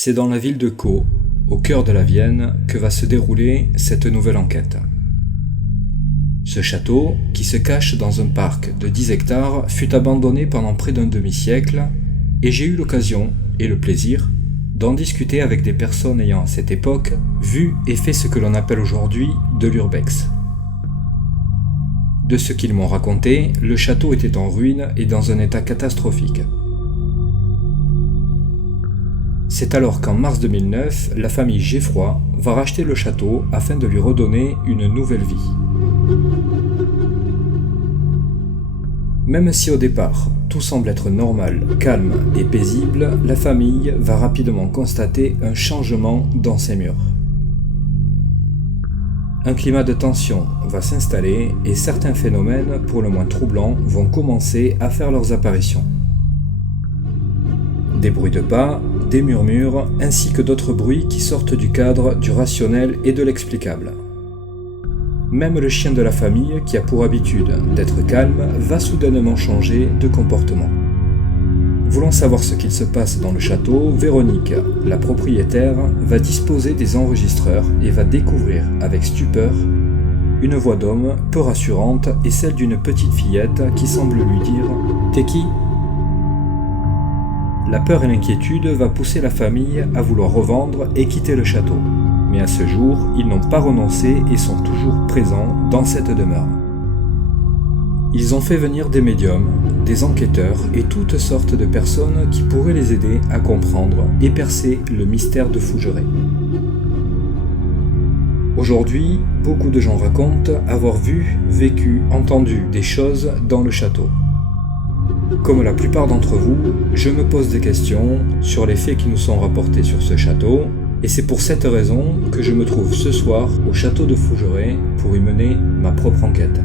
C'est dans la ville de Caux, au cœur de la Vienne, que va se dérouler cette nouvelle enquête. Ce château, qui se cache dans un parc de 10 hectares, fut abandonné pendant près d'un demi-siècle, et j'ai eu l'occasion, et le plaisir, d'en discuter avec des personnes ayant à cette époque vu et fait ce que l'on appelle aujourd'hui de l'urbex. De ce qu'ils m'ont raconté, le château était en ruine et dans un état catastrophique. C'est alors qu'en mars 2009, la famille Geffroy va racheter le château afin de lui redonner une nouvelle vie. Même si au départ, tout semble être normal, calme et paisible, la famille va rapidement constater un changement dans ses murs. Un climat de tension va s'installer et certains phénomènes, pour le moins troublants, vont commencer à faire leurs apparitions. Des bruits de pas, des murmures, ainsi que d'autres bruits qui sortent du cadre du rationnel et de l'explicable. Même le chien de la famille, qui a pour habitude d'être calme, va soudainement changer de comportement. Voulant savoir ce qu'il se passe dans le château, Véronique, la propriétaire, va disposer des enregistreurs et va découvrir avec stupeur une voix d'homme peu rassurante et celle d'une petite fillette qui semble lui dire « T'es qui ?» La peur et l'inquiétude va pousser la famille à vouloir revendre et quitter le château. Mais à ce jour, ils n'ont pas renoncé et sont toujours présents dans cette demeure. Ils ont fait venir des médiums, des enquêteurs et toutes sortes de personnes qui pourraient les aider à comprendre et percer le mystère de Fougeray. Aujourd'hui, beaucoup de gens racontent avoir vu, vécu, entendu des choses dans le château. Comme la plupart d'entre vous, je me pose des questions sur les faits qui nous sont rapportés sur ce château, et c'est pour cette raison que je me trouve ce soir au château de Fougeray pour y mener ma propre enquête.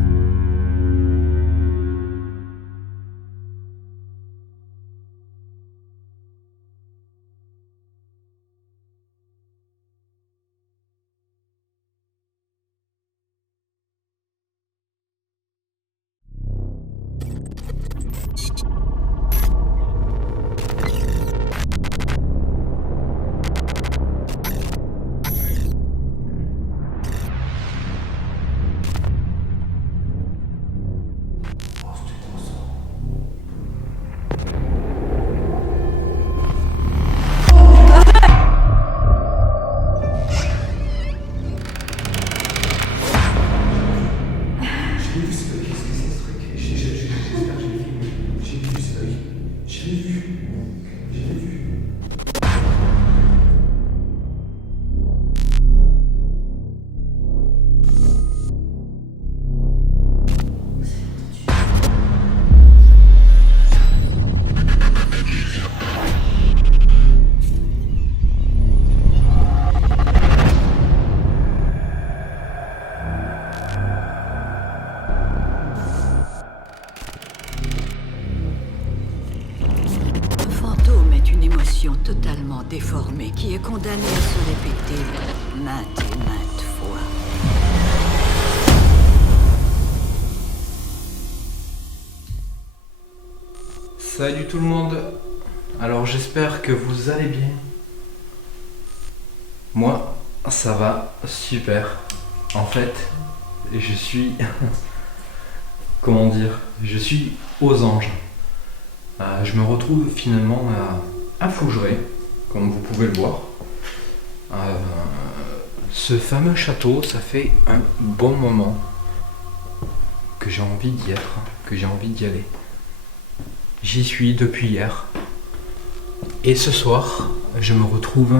Totalement déformée qui est condamnée à se répéter maintes et maintes fois. Salut tout le monde. Alors j'espère que vous allez bien. Moi, ça va super. En fait, je suis... comment dire? Je suis aux anges. Je me retrouve finalement à Fougeray, comme vous pouvez le voir. Ce fameux château, ça fait un bon moment que j'ai envie d'y être, que j'ai envie d'y aller. J'y suis depuis hier. Et ce soir, je me retrouve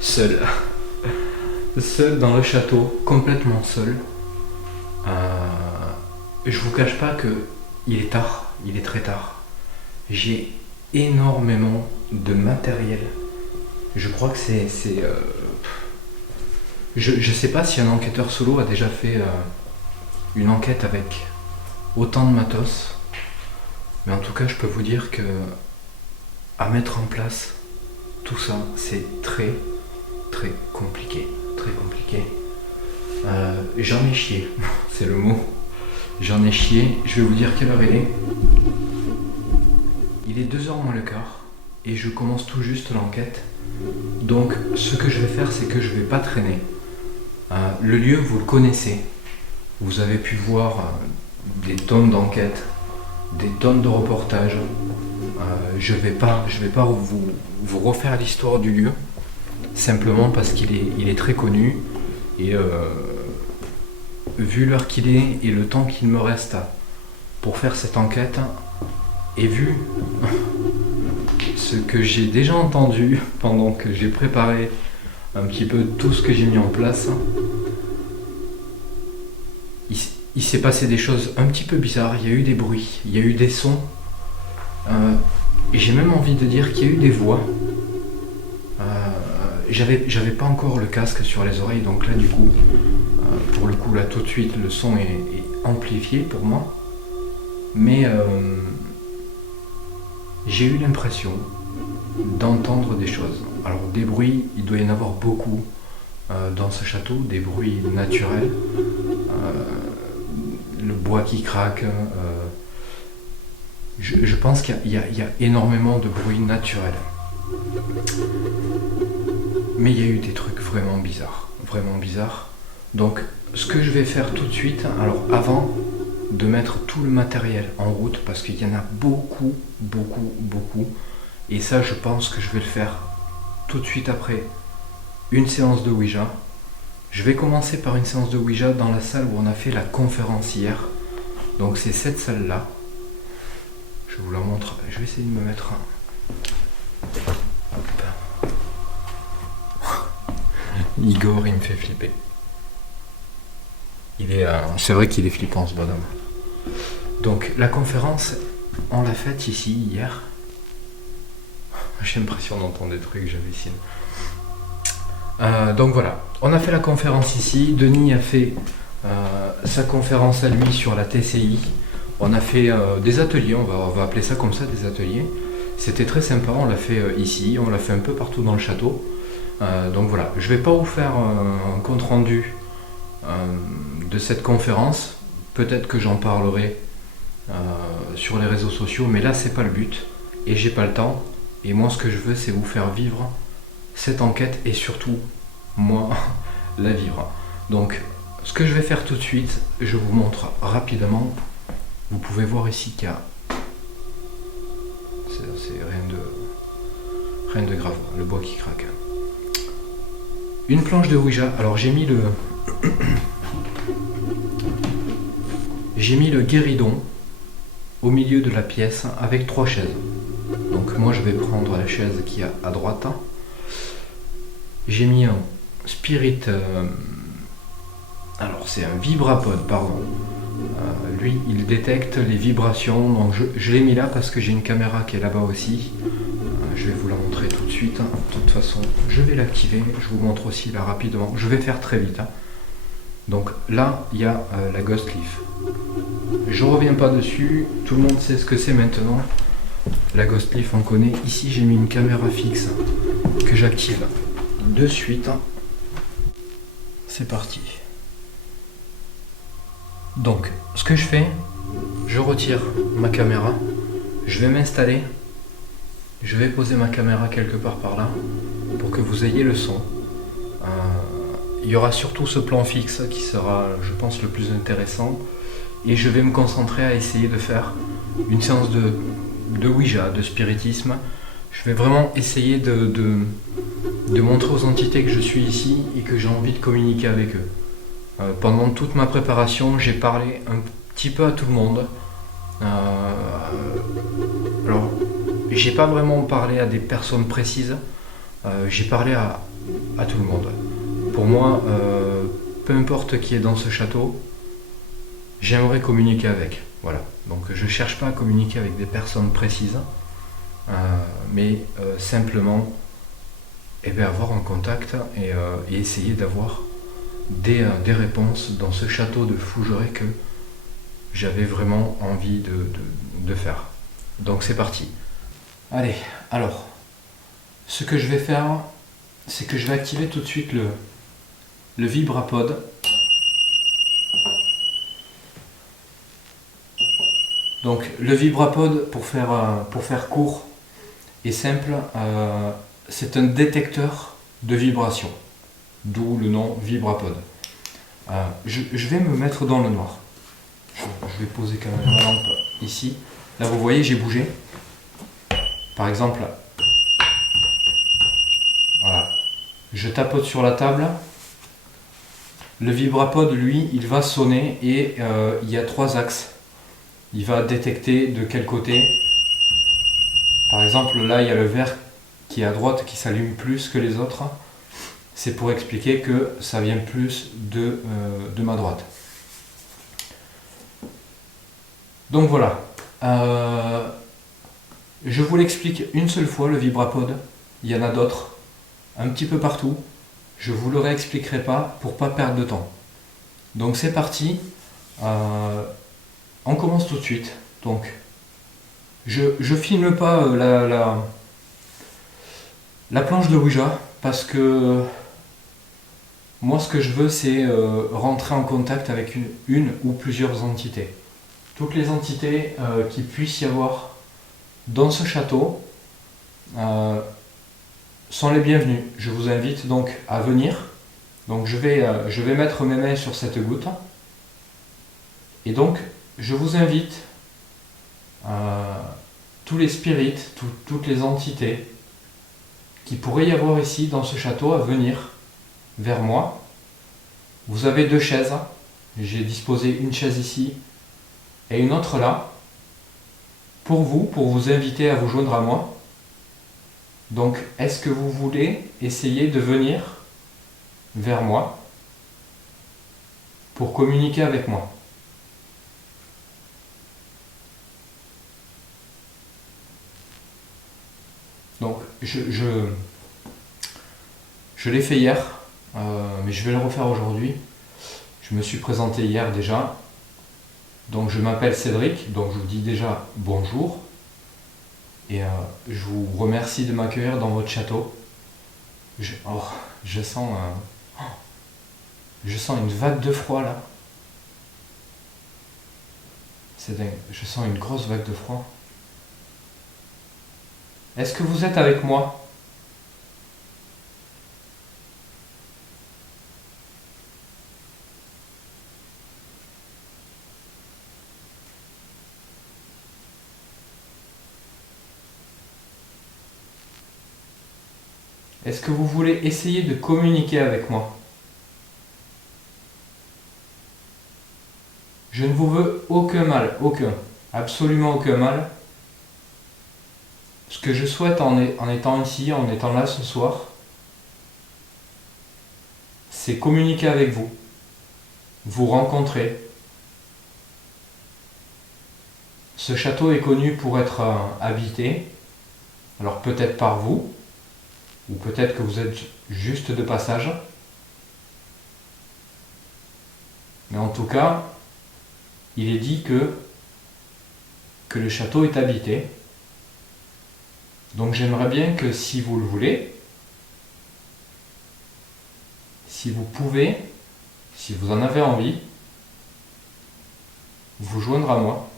seul. Seul dans le château, complètement seul. Je vous cache pas que il est tard, il est très tard. J'ai énormément de matériel. Je crois que je sais pas si un enquêteur solo a déjà fait une enquête avec autant de matos, mais en tout cas je peux vous dire que à mettre en place tout ça, c'est très très compliqué, très compliqué. J'en ai chié, c'est le mot. J'en ai chié. Je vais vous dire quelle heure il est. Il est 2h moins le quart. et je commence tout juste l'enquête. Donc ce que je vais faire, c'est que je vais pas traîner. Le lieu, vous le connaissez. Vous avez pu voir des tonnes d'enquêtes, des tonnes de reportages. Je vais pas vous refaire l'histoire du lieu, simplement parce qu'il est très connu et vu l'heure qu'il est et le temps qu'il me reste pour faire cette enquête, et vu ce que j'ai déjà entendu pendant que j'ai préparé un petit peu tout ce que j'ai mis en place, il s'est passé des choses un petit peu bizarres. Il y a eu des bruits, il y a eu des sons, et j'ai même envie de dire qu'il y a eu des voix. J'avais pas encore le casque sur les oreilles, donc là du coup, pour le coup là tout de suite le son est amplifié pour moi, mais j'ai eu l'impression d'entendre des choses. Alors des bruits, il doit y en avoir beaucoup dans ce château, des bruits naturels, le bois qui craque, je pense qu'il y a énormément de bruits naturels. Mais il y a eu des trucs vraiment bizarres, vraiment bizarres. Donc ce que je vais faire tout de suite, alors avant de mettre tout le matériel en route, parce qu'il y en a beaucoup, et ça je pense que je vais le faire tout de suite après une séance de Ouija. Je vais commencer par une séance de Ouija dans la salle où on a fait la conférence hier. Donc c'est cette salle là. Je vous la montre, je vais essayer de me mettre un... Igor, il me fait flipper. C'est vrai qu'il est flippant ce bonhomme. Donc la conférence, on l'a faite ici hier. J'ai l'impression d'entendre des trucs, j'hallucine. Donc voilà, on a fait la conférence ici. Denis a fait sa conférence à lui sur la TCI. On a fait des ateliers, on va appeler ça comme ça, des ateliers. C'était très sympa, on l'a fait ici, on l'a fait un peu partout dans le château. Donc voilà, je vais pas vous faire un compte rendu de cette conférence. Peut-être que j'en parlerai sur les réseaux sociaux, mais là c'est pas le but et j'ai pas le temps. Et moi ce que je veux, c'est vous faire vivre cette enquête et surtout moi la vivre. Donc ce que je vais faire tout de suite, je vous montre rapidement. Vous pouvez voir ici qu'il y a, c'est rien de grave, le bois qui craque. Une planche de Ouija. Alors j'ai mis le guéridon au milieu de la pièce avec 3 chaises. Donc moi je vais prendre la chaise qui est à droite. J'ai mis un spirit, alors c'est un vibrapod, pardon. Lui il détecte les vibrations, donc je l'ai mis là parce que j'ai une caméra qui est là-bas aussi. Je vais vous la montrer tout de suite. De toute façon, je vais l'activer. Je vous montre aussi là rapidement. Je vais faire très vite. Donc là, il y a la Ghost Leaf. Je reviens pas dessus. Tout le monde sait ce que c'est maintenant. La Ghost Leaf, on connaît. Ici, j'ai mis une caméra fixe que j'active de suite. C'est parti. Donc, ce que je fais, je retire ma caméra. Je vais m'installer. Je vais poser ma caméra quelque part par là pour que vous ayez le son. Il y aura surtout ce plan fixe qui sera, je pense, le plus intéressant. Et je vais me concentrer à essayer de faire une séance de Ouija, de spiritisme. Je vais vraiment essayer de montrer aux entités que je suis ici et que j'ai envie de communiquer avec eux. Pendant toute ma préparation, j'ai parlé un petit peu à tout le monde. Alors, j'ai pas vraiment parlé à des personnes précises, j'ai parlé à tout le monde. Pour moi, peu importe qui est dans ce château, j'aimerais communiquer avec. Voilà. Donc je cherche pas à communiquer avec des personnes précises, mais simplement avoir un contact et essayer d'avoir des réponses dans ce château de Fougeray que j'avais vraiment envie de faire. Donc c'est parti. Allez, alors, ce que je vais faire, c'est que je vais activer tout de suite le vibrapod. Donc le vibrapod, pour faire court, est simple, c'est un détecteur de vibration, d'où le nom Vibrapod. Je vais me mettre dans le noir. Je vais poser quand même la lampe ici. Là vous voyez j'ai bougé. Par exemple, voilà. Je tapote sur la table. Le Vibrapod lui il va sonner et il y a 3 axes. Il va détecter de quel côté. Par exemple là il y a le vert qui est à droite qui s'allume plus que les autres. C'est pour expliquer que ça vient plus de ma droite. Donc voilà. Je vous l'explique une seule fois le Vibrapod. Il y en a d'autres, un petit peu partout. Je ne vous le réexpliquerai pas pour ne pas perdre de temps. Donc c'est parti. On commence tout de suite. Donc je filme pas la planche de Ouija parce que moi ce que je veux c'est rentrer en contact avec une ou plusieurs entités. Toutes les entités qu'il puisse y avoir dans ce château sont les bienvenues. Je vous invite donc à venir. Donc je vais mettre mes mains sur cette goutte. Et donc je vous invite tous les spirites, toutes les entités qui pourrait y avoir ici dans ce château à venir vers moi. Vous avez 2 chaises. J'ai disposé une chaise ici et une autre là pour vous inviter à vous joindre à moi. Donc est-ce que vous voulez essayer de venir vers moi pour communiquer avec moi? Donc je l'ai fait hier, mais je vais le refaire aujourd'hui. Je me suis présenté hier déjà. Donc je m'appelle Cédric, donc je vous dis déjà bonjour. Et je vous remercie de m'accueillir dans votre château. Je sens une vague de froid là. C'est dingue, je sens une grosse vague de froid. Est-ce que vous êtes avec moi? Est-ce que vous voulez essayer de communiquer avec moi? Je ne vous veux aucun mal, aucun, absolument aucun mal. Ce que je souhaite en étant ici, en étant là ce soir, c'est communiquer avec vous, vous rencontrer. Ce château est connu pour être habité, alors peut-être par vous, ou peut-être que vous êtes juste de passage. Mais en tout cas, il est dit que le château est habité. Donc j'aimerais bien que si vous le voulez, si vous pouvez, si vous en avez envie, vous joindre à moi.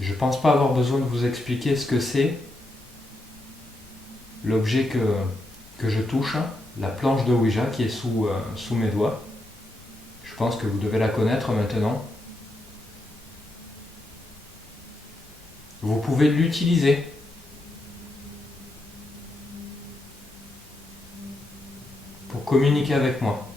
Je ne pense pas avoir besoin de vous expliquer ce que c'est l'objet que je touche, la planche de Ouija qui est sous mes doigts. Je pense que vous devez la connaître maintenant. Vous pouvez l'utiliser pour communiquer avec moi.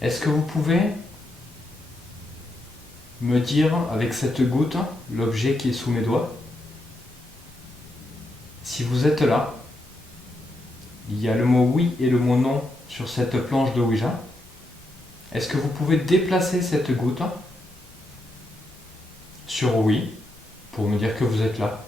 Est-ce que vous pouvez me dire avec cette goutte, l'objet qui est sous mes doigts, si vous êtes là, il y a le mot oui et le mot non sur cette planche de Ouija. Est-ce que vous pouvez déplacer cette goutte sur oui pour me dire que vous êtes là?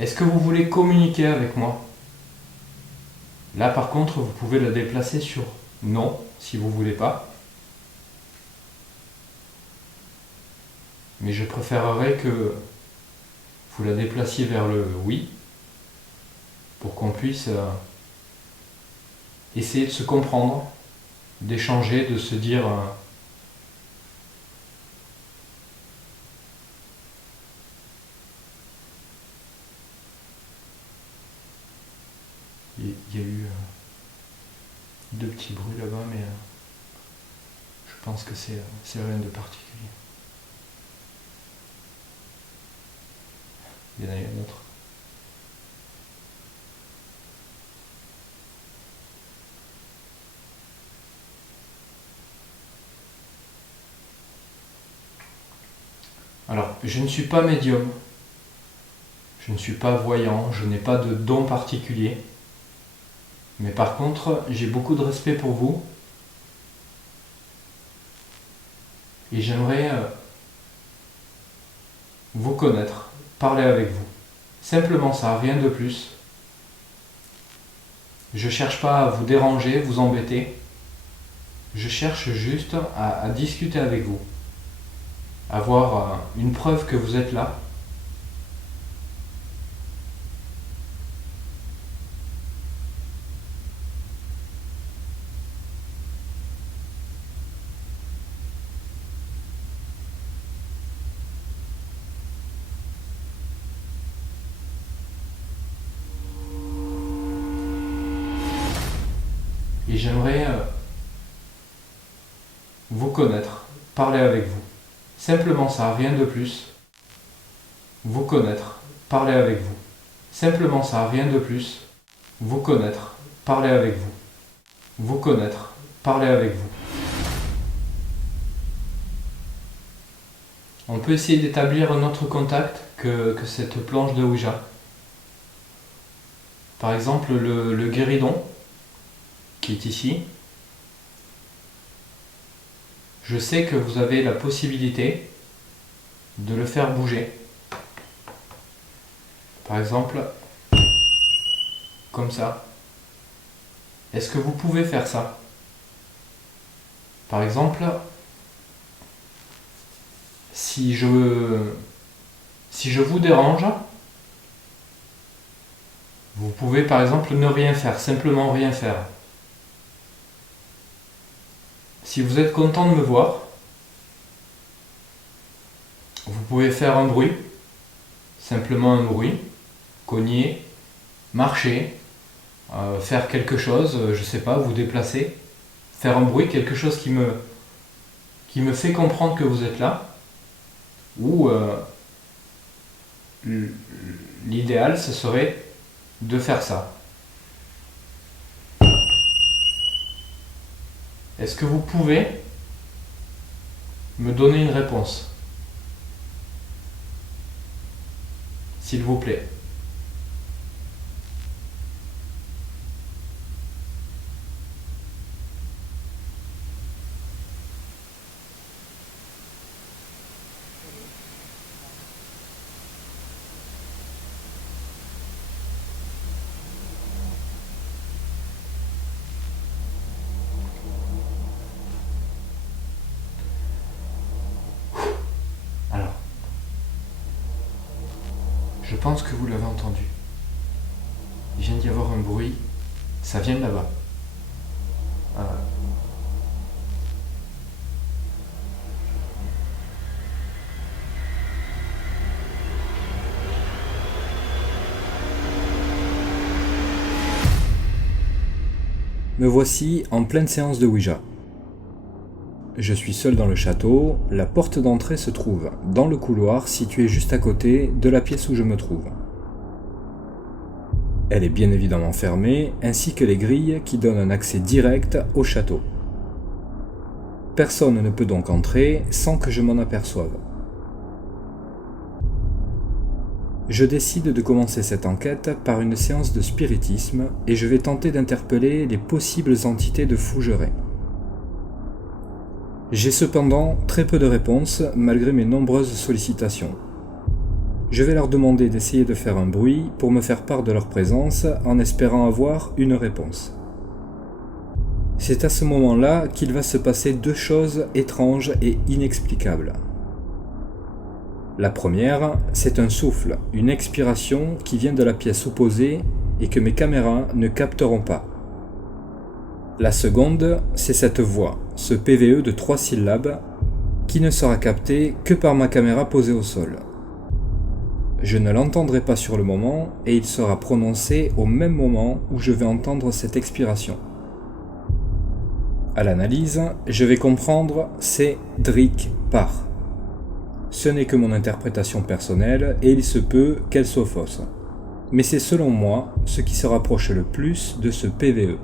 Est-ce que vous voulez communiquer avec moi? Là par contre, vous pouvez la déplacer sur non, si vous voulez pas. Mais je préférerais que vous la déplaciez vers le oui, pour qu'on puisse essayer de se comprendre, d'échanger, de se dire il y a eu deux petits bruits là-bas, mais je pense que c'est rien de particulier. Il y en a eu un autre. Alors, je ne suis pas médium, je ne suis pas voyant, je n'ai pas de don particulier. Mais par contre, j'ai beaucoup de respect pour vous. Et j'aimerais vous connaître, parler avec vous. Simplement ça, rien de plus. Je cherche pas à vous déranger, vous embêter. Je cherche juste à discuter avec vous. Avoir une preuve que vous êtes là. Et j'aimerais vous connaître, parler avec vous. Simplement ça, rien de plus. Vous connaître, parler avec vous. Simplement ça, rien de plus. Vous connaître, parler avec vous. Vous connaître, parler avec vous. On peut essayer d'établir un autre contact que cette planche de Ouija. Par exemple, le guéridon qui est ici. Je sais que vous avez la possibilité de le faire bouger. Par exemple, comme ça. Est-ce que vous pouvez faire ça? Par exemple, si je vous dérange, vous pouvez par exemple ne rien faire, simplement rien faire. Si vous êtes content de me voir, vous pouvez faire un bruit, simplement un bruit, cogner, marcher, faire quelque chose, je sais pas, vous déplacer, faire un bruit, quelque chose qui me fait comprendre que vous êtes là, ou l'idéal ce serait de faire ça. Est-ce que vous pouvez me donner une réponse? S'il vous plaît. Je pense que vous l'avez entendu. Il vient d'y avoir un bruit. Ça vient de là-bas. Me voici en pleine séance de Ouija. Je suis seul dans le château, la porte d'entrée se trouve dans le couloir situé juste à côté de la pièce où je me trouve. Elle est bien évidemment fermée, ainsi que les grilles qui donnent un accès direct au château. Personne ne peut donc entrer sans que je m'en aperçoive. Je décide de commencer cette enquête par une séance de spiritisme et je vais tenter d'interpeller les possibles entités de Fougeray. J'ai cependant très peu de réponses malgré mes nombreuses sollicitations. Je vais leur demander d'essayer de faire un bruit pour me faire part de leur présence en espérant avoir une réponse. C'est à ce moment-là qu'il va se passer deux choses étranges et inexplicables. La première, c'est un souffle, une expiration qui vient de la pièce opposée et que mes caméras ne capteront pas. La seconde, c'est cette voix, ce PVE de 3 syllabes, qui ne sera capté que par ma caméra posée au sol. Je ne l'entendrai pas sur le moment et il sera prononcé au même moment où je vais entendre cette expiration. À l'analyse, je vais comprendre c'est Drick part. Ce n'est que mon interprétation personnelle et il se peut qu'elle soit fausse. Mais c'est selon moi ce qui se rapproche le plus de ce PVE.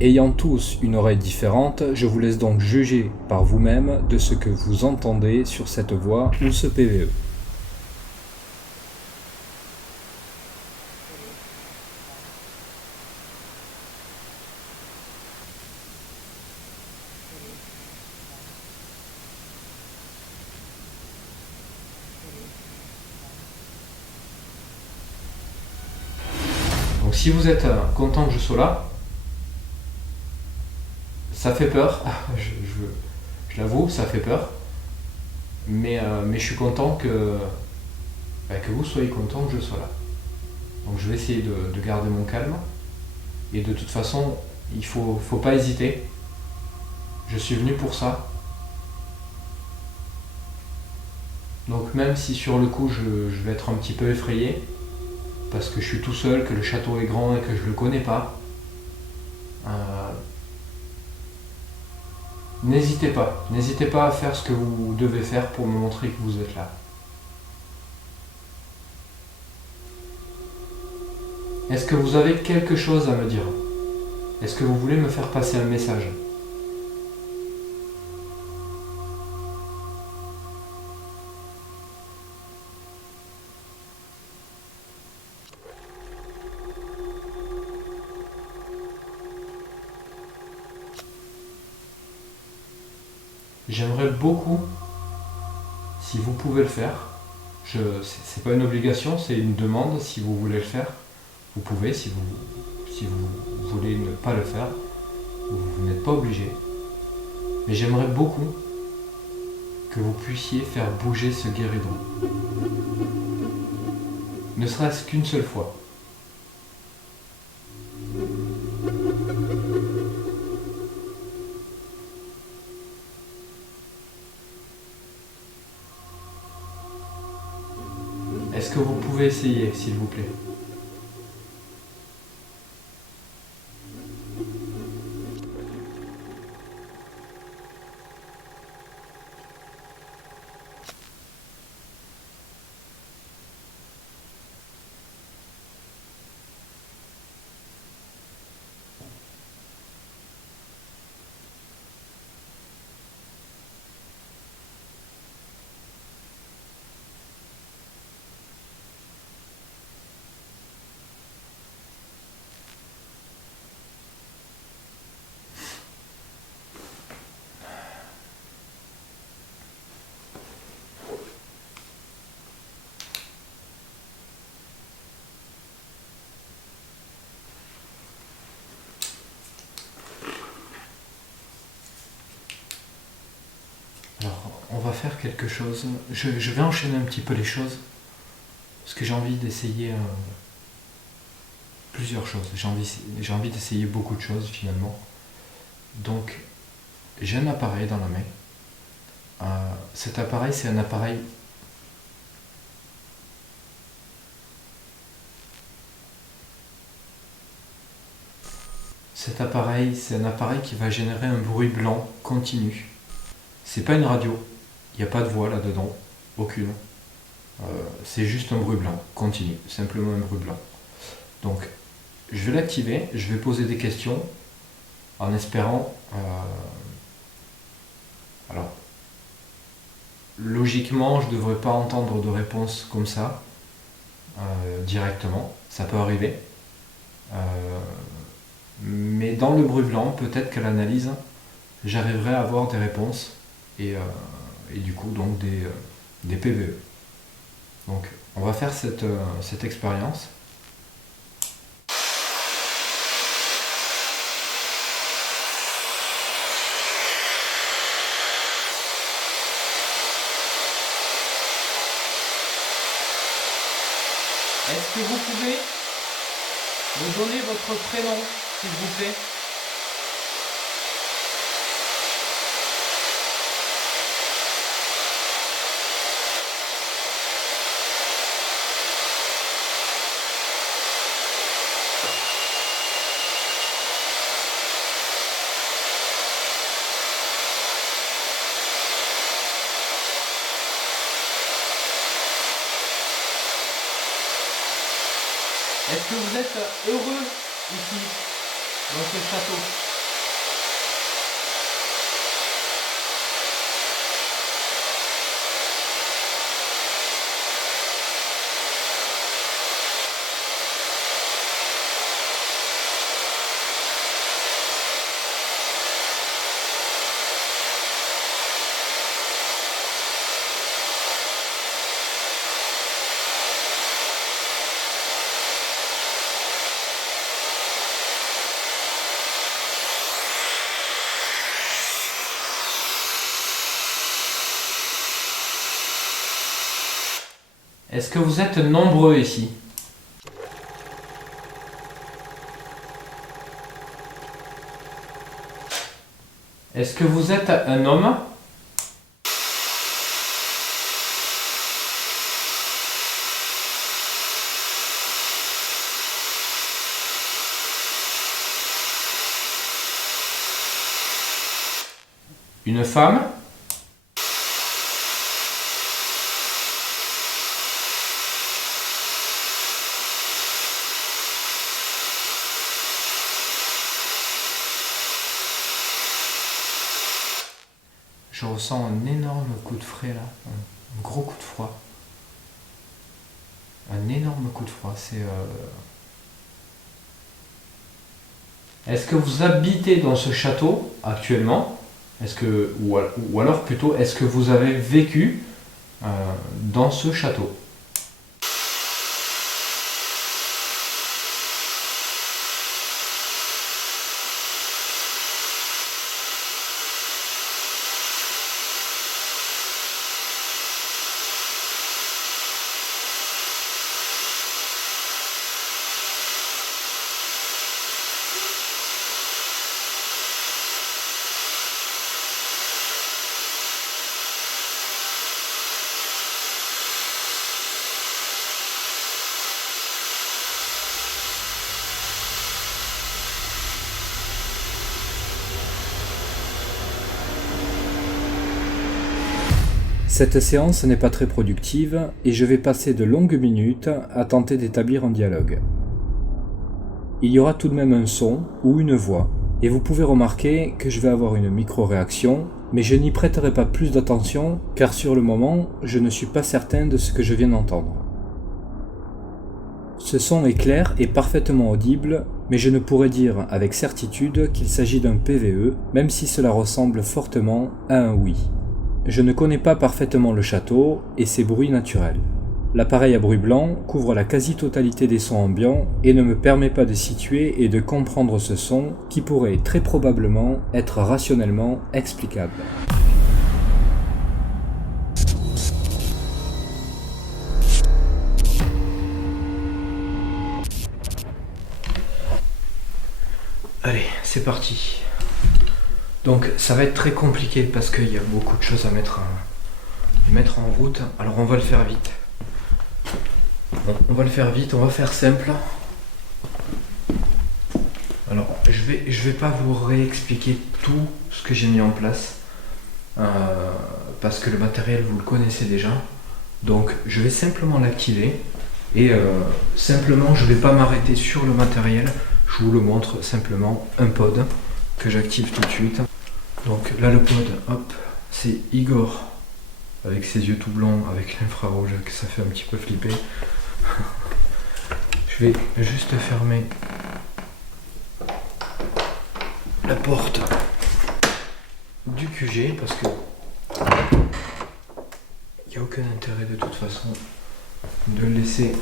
Ayant tous une oreille différente, je vous laisse donc juger par vous-même de ce que vous entendez sur cette voix ou ce PVE. Donc si vous êtes content que je sois là, ça fait peur, je l'avoue, ça fait peur, mais je suis content que vous soyez content que je sois là. Donc je vais essayer de garder mon calme, et de toute façon, il faut pas hésiter, je suis venu pour ça. Donc même si sur le coup je vais être un petit peu effrayé, parce que je suis tout seul, que le château est grand et que je le connais pas, n'hésitez pas à faire ce que vous devez faire pour me montrer que vous êtes là. Est-ce que vous avez quelque chose à me dire? Est-ce que vous voulez me faire passer un message? J'aimerais beaucoup, si vous pouvez le faire, c'est pas une obligation, c'est une demande, si vous voulez le faire, vous pouvez, si vous voulez ne pas le faire, vous n'êtes pas obligé. Mais j'aimerais beaucoup que vous puissiez faire bouger ce guéridon. Ne serait-ce qu'une seule fois. Est-ce que vous pouvez essayer, s'il vous plaît? Alors, on va faire quelque chose. Je vais enchaîner un petit peu les choses, parce que j'ai envie d'essayer plusieurs choses. J'ai envie d'essayer beaucoup de choses finalement. Donc, j'ai un appareil dans la main. Cet appareil, c'est un appareil qui va générer un bruit blanc continu. C'est pas une radio, il n'y a pas de voix là-dedans, aucune. C'est juste un bruit blanc, continu, simplement un bruit blanc. Donc, je vais l'activer, je vais poser des questions en espérant... alors, logiquement, je ne devrais pas entendre de réponse comme ça, directement, ça peut arriver. Mais dans le bruit blanc, peut-être qu'à l'analyse, j'arriverai à avoir des réponses et du coup donc des PVE. Donc on va faire cette expérience. Est-ce que vous pouvez me donner votre prénom, s'il vous plaît? Est-ce que vous êtes heureux ici, dans ce château? Est-ce que vous êtes nombreux ici? Est-ce que vous êtes un homme? Une femme? Je ressens un énorme coup de frais là, un gros coup de froid. Un énorme coup de froid. Est-ce que vous habitez dans ce château actuellement? Ou alors plutôt, est-ce que vous avez vécu dans ce château? Cette séance n'est pas très productive et je vais passer de longues minutes à tenter d'établir un dialogue. Il y aura tout de même un son ou une voix, et vous pouvez remarquer que je vais avoir une micro-réaction, mais je n'y prêterai pas plus d'attention car sur le moment, je ne suis pas certain de ce que je viens d'entendre. Ce son est clair et parfaitement audible, mais je ne pourrais dire avec certitude qu'il s'agit d'un PVE, même si cela ressemble fortement à un oui. Je ne connais pas parfaitement le château et ses bruits naturels. L'appareil à bruit blanc couvre la quasi-totalité des sons ambiants et ne me permet pas de situer et de comprendre ce son qui pourrait très probablement être rationnellement explicable. Allez, c'est parti. Donc ça va être très compliqué parce qu'il y a beaucoup de choses à mettre en route. Alors on va le faire vite. On va le faire vite, on va faire simple. Alors je vais pas vous réexpliquer tout ce que j'ai mis en place parce que le matériel vous le connaissez déjà. Donc je vais simplement l'activer et simplement je vais pas m'arrêter sur le matériel. Je vous le montre simplement, un pod que j'active tout de suite. Donc là le pod, hop, c'est Igor avec ses yeux tout blancs, avec l'infrarouge, que ça fait un petit peu flipper. Je vais juste fermer la porte du QG parce que il n'y a aucun intérêt de toute façon de laisser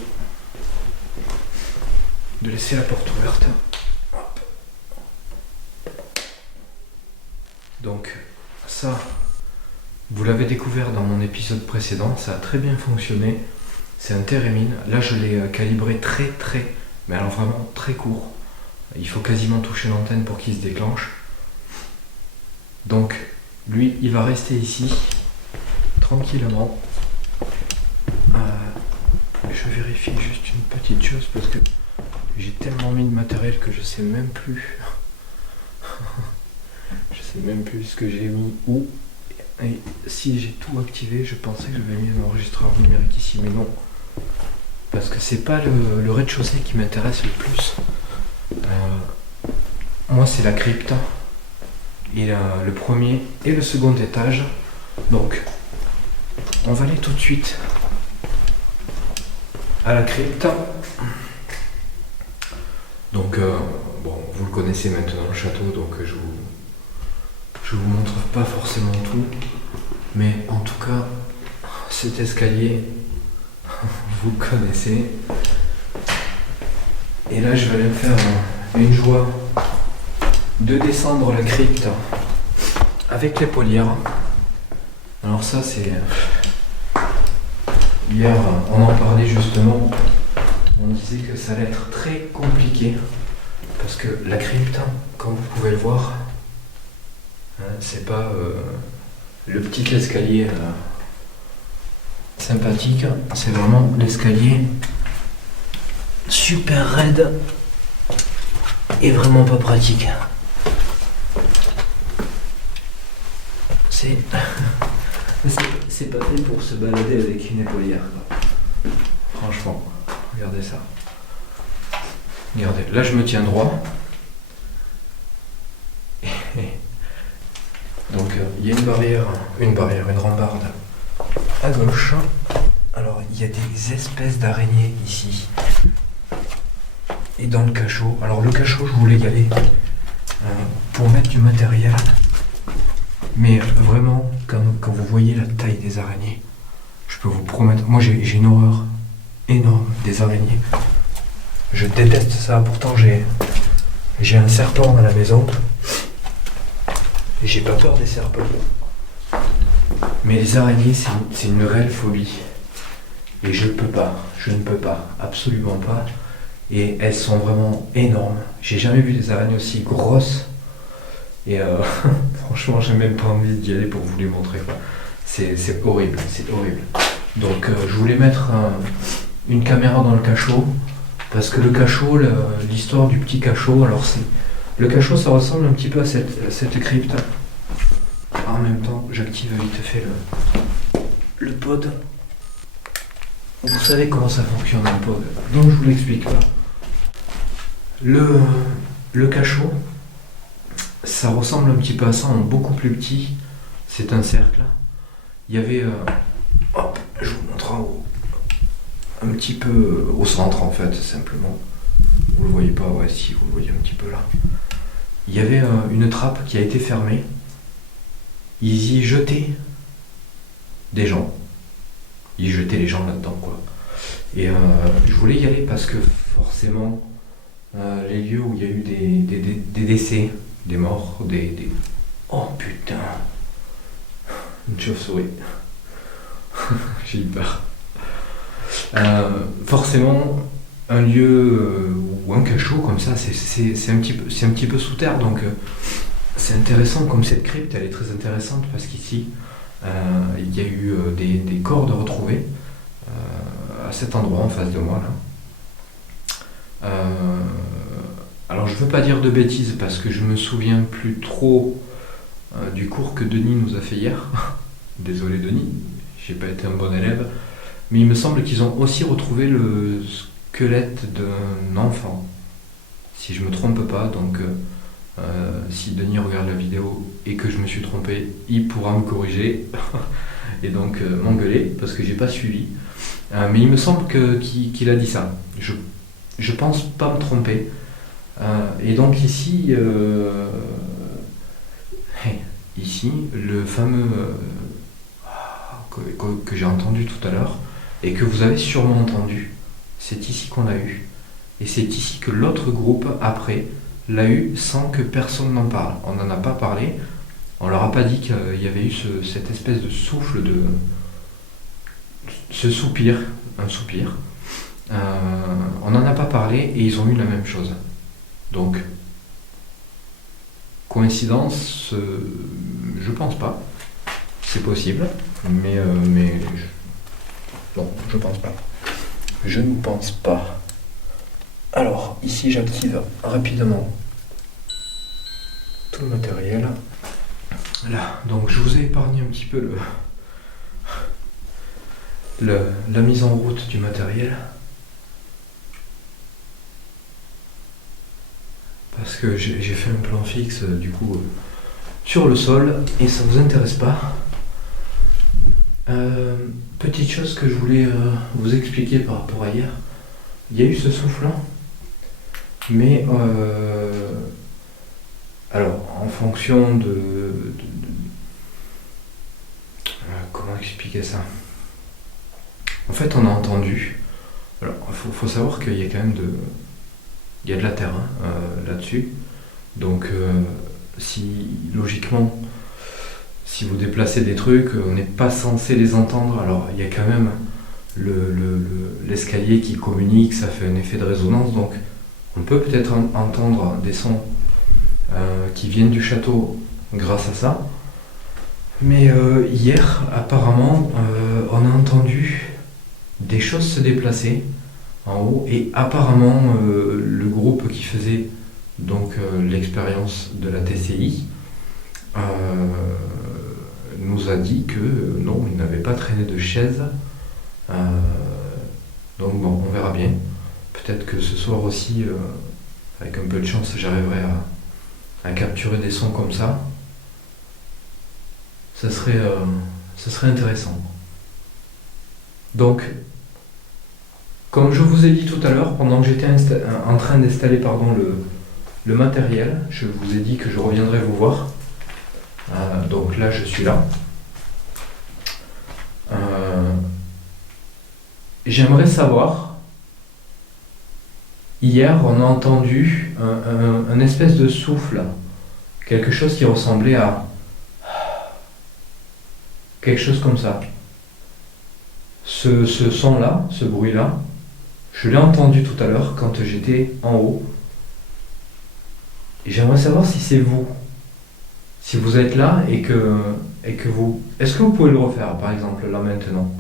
la porte ouverte. Hop. Donc ça, vous l'avez découvert dans mon épisode précédent, ça a très bien fonctionné. C'est un térémine. Là je l'ai calibré mais alors vraiment très court. Il faut quasiment toucher l'antenne pour qu'il se déclenche. Donc lui il va rester ici tranquillement. Je vérifie juste une petite chose parce que j'ai tellement mis de matériel que je sais même plus. Je sais même plus ce que j'ai mis où. Et si j'ai tout activé, je pensais que j'avais mis un enregistreur numérique ici, mais non. Parce que c'est pas le rez-de-chaussée qui m'intéresse le plus. Moi c'est la crypte. Et le premier et le second étage. Donc on va aller tout de suite à la crypte. Donc bon, vous le connaissez maintenant le château, donc je vous montre pas forcément tout, mais en tout cas cet escalier vous le connaissez. Et là je vais aller me faire une joie de descendre la crypte avec l'épaulière. Alors ça c'est... Hier on en parlait justement, on disait que ça allait être très compliqué parce que la crypte, comme vous pouvez le voir, c'est pas le petit escalier sympathique, c'est vraiment l'escalier super raide et vraiment pas pratique. C'est pas fait pour se balader avec une épaulière, quoi. Franchement, regardez ça. Regardez, là je me tiens droit. Donc il y a une rambarde à gauche. Alors il y a des espèces d'araignées ici. Et dans le cachot. Alors le cachot je voulais y aller pour mettre du matériel. Mais vraiment, quand vous voyez la taille des araignées, je peux vous promettre, moi j'ai une horreur énorme des araignées. Je déteste ça, pourtant j'ai un serpent à la maison. Et j'ai pas peur des serpents. Mais les araignées, c'est une réelle phobie. Et je ne peux pas, absolument pas. Et elles sont vraiment énormes. J'ai jamais vu des araignées aussi grosses. Et franchement, j'ai même pas envie d'y aller pour vous les montrer, quoi. C'est horrible, c'est horrible. Donc je voulais mettre une caméra dans le cachot. Parce que le cachot, l'histoire du petit cachot, alors c'est... Le cachot, ça ressemble un petit peu à cette crypte. En même temps, j'active vite fait le pod. Vous savez comment ça fonctionne un pod, donc je vous l'explique pas. Le cachot, ça ressemble un petit peu à ça, en beaucoup plus petit. C'est un cercle. Il y avait... hop, je vous montre en haut. Un petit peu au centre en fait, simplement. Vous le voyez pas, ouais, si, vous le voyez un petit peu là. Il y avait une trappe qui a été fermée. Ils y jetaient des gens. Ils jetaient les gens là-dedans, quoi. Et je voulais y aller parce que forcément, les lieux où il y a eu des décès, des morts, des... Oh putain! Une chauve-souris. J'ai eu peur. Forcément, un lieu ou un cachot comme ça, c'est un petit peu sous terre, donc c'est intéressant. Comme cette crypte, elle est très intéressante parce qu'ici il y a eu des corps de retrouvés à cet endroit en face de moi là. Alors je veux pas dire de bêtises parce que je me souviens plus trop du cours que Denis nous a fait hier. Désolé Denis, j'ai pas été un bon élève. Mais il me semble qu'ils ont aussi retrouvé le squelette d'un enfant, si je me trompe pas. Donc si Denis regarde la vidéo et que je me suis trompé, il pourra me corriger et donc m'engueuler parce que j'ai pas suivi. Mais il me semble qu'il a dit ça. Je pense pas me tromper. Et donc ici, ici le fameux que j'ai entendu tout à l'heure. et que vous avez sûrement entendu. C'est ici qu'on l'a eu. Et c'est ici que l'autre groupe, après, l'a eu sans que personne n'en parle. On n'en a pas parlé. On leur a pas dit qu'il y avait eu cette espèce de souffle, ce soupir, un soupir. On n'en a pas parlé et ils ont eu la même chose. Donc, coïncidence, je pense pas. C'est possible, mais non, je pense pas. Je ne pense pas. Alors, ici j'active rapidement tout le matériel. Là, donc je vous ai épargné un petit peu la mise en route du matériel. Parce que j'ai fait un plan fixe du coup sur le sol et ça vous intéresse pas. Petite chose que je voulais vous expliquer par rapport à hier. Il y a eu ce souffle-là, mais alors en fonction de comment expliquer ça. En fait, on a entendu. Alors, faut savoir qu'il y a quand même il y a de la terre là-dessus. Donc, logiquement, si vous déplacez des trucs, on n'est pas censé les entendre. Alors, il y a quand même l'escalier qui communique, ça fait un effet de résonance. Donc, on peut peut-être entendre des sons qui viennent du château grâce à ça. Mais hier, apparemment, on a entendu des choses se déplacer en haut et apparemment le groupe qui faisait donc l'expérience de la TCI nous a dit que non, il n'avait pas traîné de chaise. Donc bon, on verra bien. Peut-être que ce soir aussi, avec un peu de chance, j'arriverai à capturer des sons comme ça. Ça serait intéressant. Donc, comme je vous ai dit tout à l'heure, pendant que j'étais en train d'installer le matériel, je vous ai dit que je reviendrai vous voir. Donc là, je suis là. J'aimerais savoir, hier, on a entendu un espèce de souffle, quelque chose qui ressemblait à quelque chose comme ça. Ce son-là, ce bruit-là, je l'ai entendu tout à l'heure quand j'étais en haut. Et j'aimerais savoir si c'est vous. Si vous êtes là et que vous... Est-ce que vous pouvez le refaire, par exemple, là maintenant ?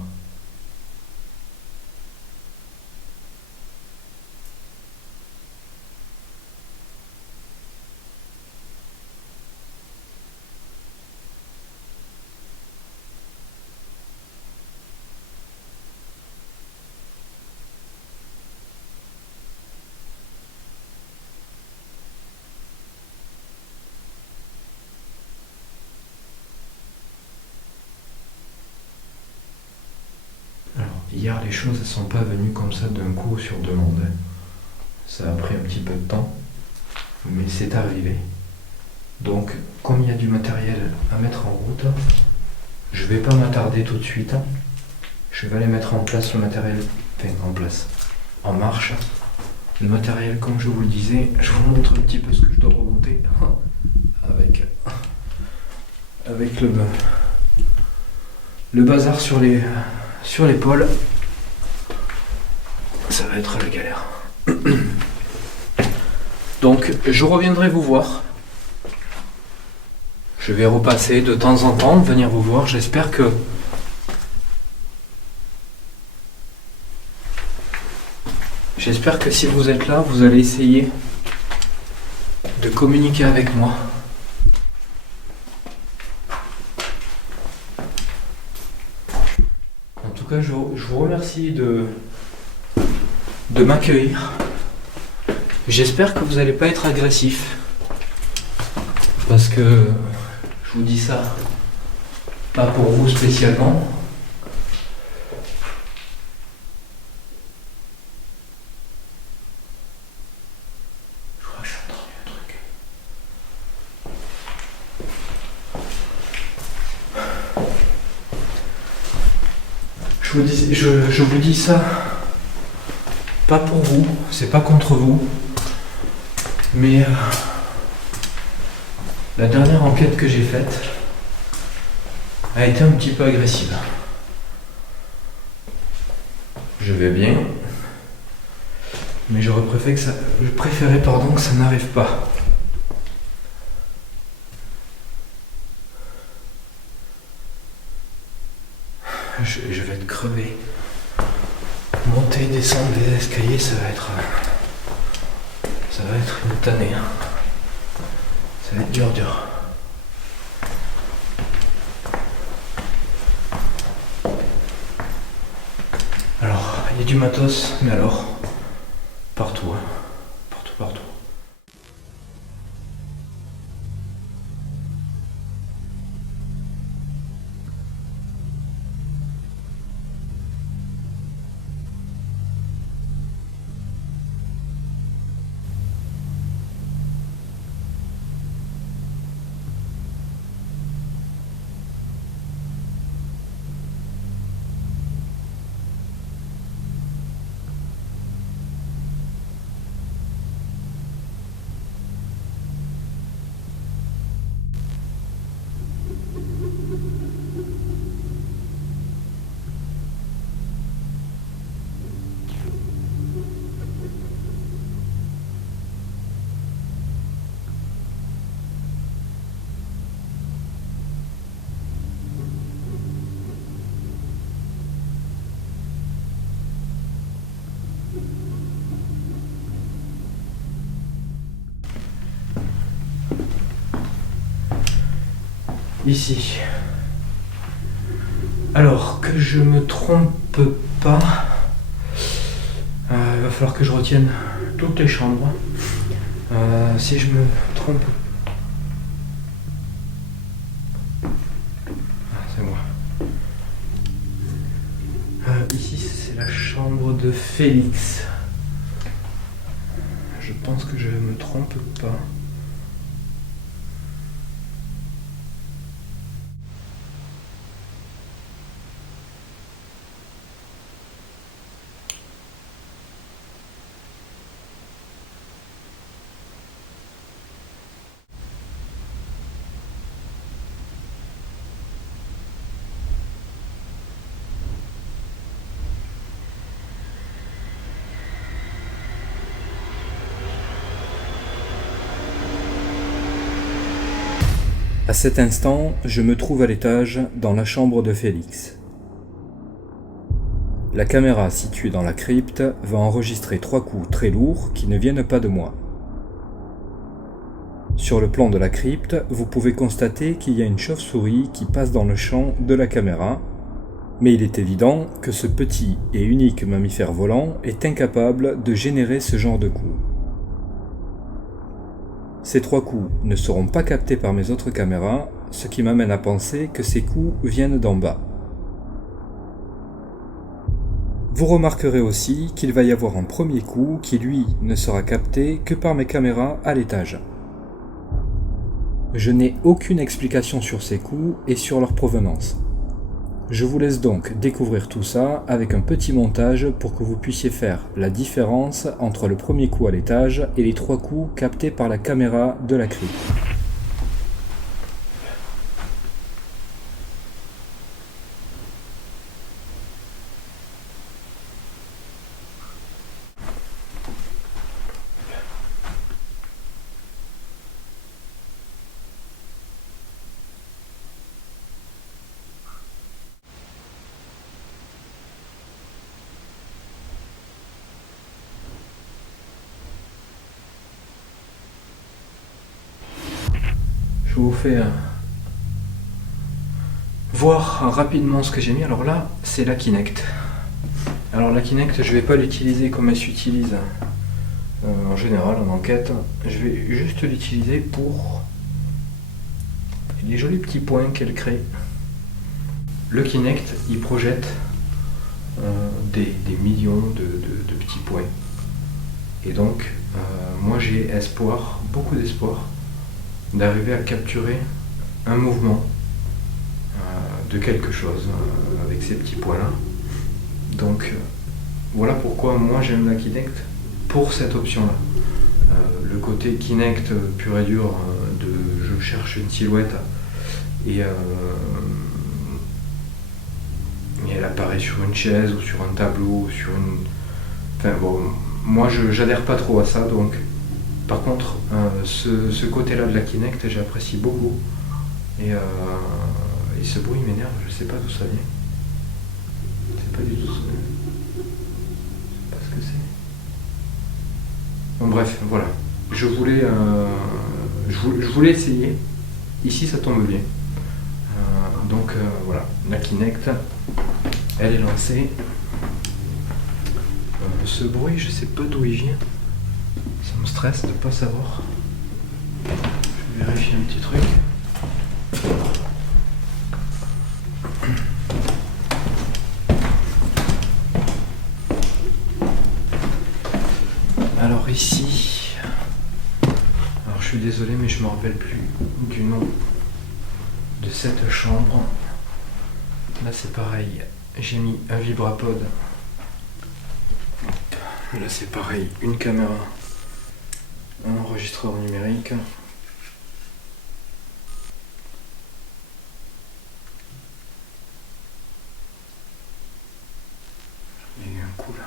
Hier, les choses ne sont pas venues comme ça d'un coup sur demande. Ça a pris un petit peu de temps, mais c'est arrivé. Donc, comme il y a du matériel à mettre en route, je ne vais pas m'attarder tout de suite. Je vais aller mettre en place le matériel, en marche. Le matériel, comme je vous le disais, je vous montre un petit peu ce que je dois remonter avec le bazar sur l'épaule. Ça va être la galère. Donc je reviendrai vous voir. Je vais repasser de temps en temps, venir vous voir. J'espère que si vous êtes là, vous allez essayer de communiquer avec moi. En tout cas, je vous remercie de m'accueillir. J'espère que vous n'allez pas être agressif. Parce que je vous dis ça, pas pour vous spécialement. Je crois que j'ai entendu un truc. Je je vous dis ça, pas pour vous, c'est pas contre vous, mais la dernière enquête que j'ai faite a été un petit peu agressive. Je vais bien, mais je préférais que ça n'arrive pas. Je vais être crevé. Monter, descendre des escaliers, ça va être une tannée. Ça va être dur. Alors, il y a du matos, mais alors, partout, hein. Partout. Ici. Alors, que je me trompe pas, il va falloir que je retienne toutes les chambres. Si je me trompe... c'est moi. Ici, c'est la chambre de Félix. Je pense que je me trompe pas. À cet instant, je me trouve à l'étage, dans la chambre de Félix. La caméra située dans la crypte va enregistrer 3 coups très lourds qui ne viennent pas de moi. Sur le plan de la crypte, vous pouvez constater qu'il y a une chauve-souris qui passe dans le champ de la caméra, mais il est évident que ce petit et unique mammifère volant est incapable de générer ce genre de coups. Ces 3 coups ne seront pas captés par mes autres caméras, ce qui m'amène à penser que ces coups viennent d'en bas. Vous remarquerez aussi qu'il va y avoir un premier coup qui lui ne sera capté que par mes caméras à l'étage. Je n'ai aucune explication sur ces coups et sur leur provenance. Je vous laisse donc découvrir tout ça avec un petit montage pour que vous puissiez faire la différence entre le premier coup à l'étage et les 3 coups captés par la caméra de la crypte. Je vous fais voir rapidement ce que j'ai mis. Alors là, c'est la Kinect. Alors la Kinect, je ne vais pas l'utiliser comme elle s'utilise en général en enquête. Je vais juste l'utiliser pour les jolis petits points qu'elle crée. Le Kinect, il projette des millions de petits points. Et donc, moi j'ai espoir, beaucoup d'espoir, d'arriver à capturer un mouvement de quelque chose avec ces petits points là. Donc voilà pourquoi moi j'aime la Kinect pour cette option-là. Le côté Kinect pur et dur de je cherche une silhouette et elle apparaît sur une chaise ou sur un tableau ou sur une... Enfin bon, moi j'adhère pas trop à ça, donc par contre ce côté-là de la Kinect j'apprécie beaucoup et ce bruit m'énerve, je sais pas d'où ça vient. Je sais pas du tout ce que c'est. Bon bref, voilà. Je voulais essayer. Ici ça tombe bien. Donc voilà, la Kinect, elle est lancée. Ce bruit, je sais pas d'où il vient. Ça me stresse de pas savoir. Je vais vérifier un petit truc. Alors ici, alors je suis désolé mais je me rappelle plus du nom de cette chambre. Là c'est pareil, j'ai mis un vibrapod. Là c'est pareil, une caméra, un enregistreur numérique. Il y a eu un coup là.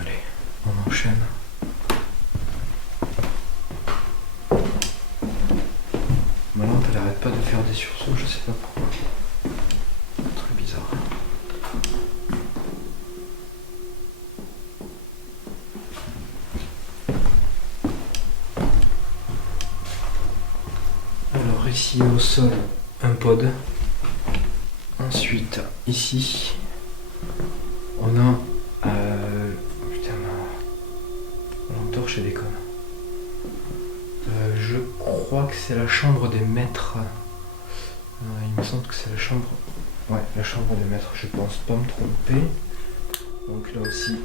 Allez, on enchaîne. Ma lampe elle arrête pas de faire des sursauts, je sais pas pourquoi. Très bizarre. Alors ici au sol, un pod. Ensuite, ici, on a... putain, ma lampe torche elle déconne. Je crois que c'est la chambre des maîtres. Il me semble que c'est la chambre... Ouais, la chambre des maîtres, je pense pas me tromper. Donc là aussi,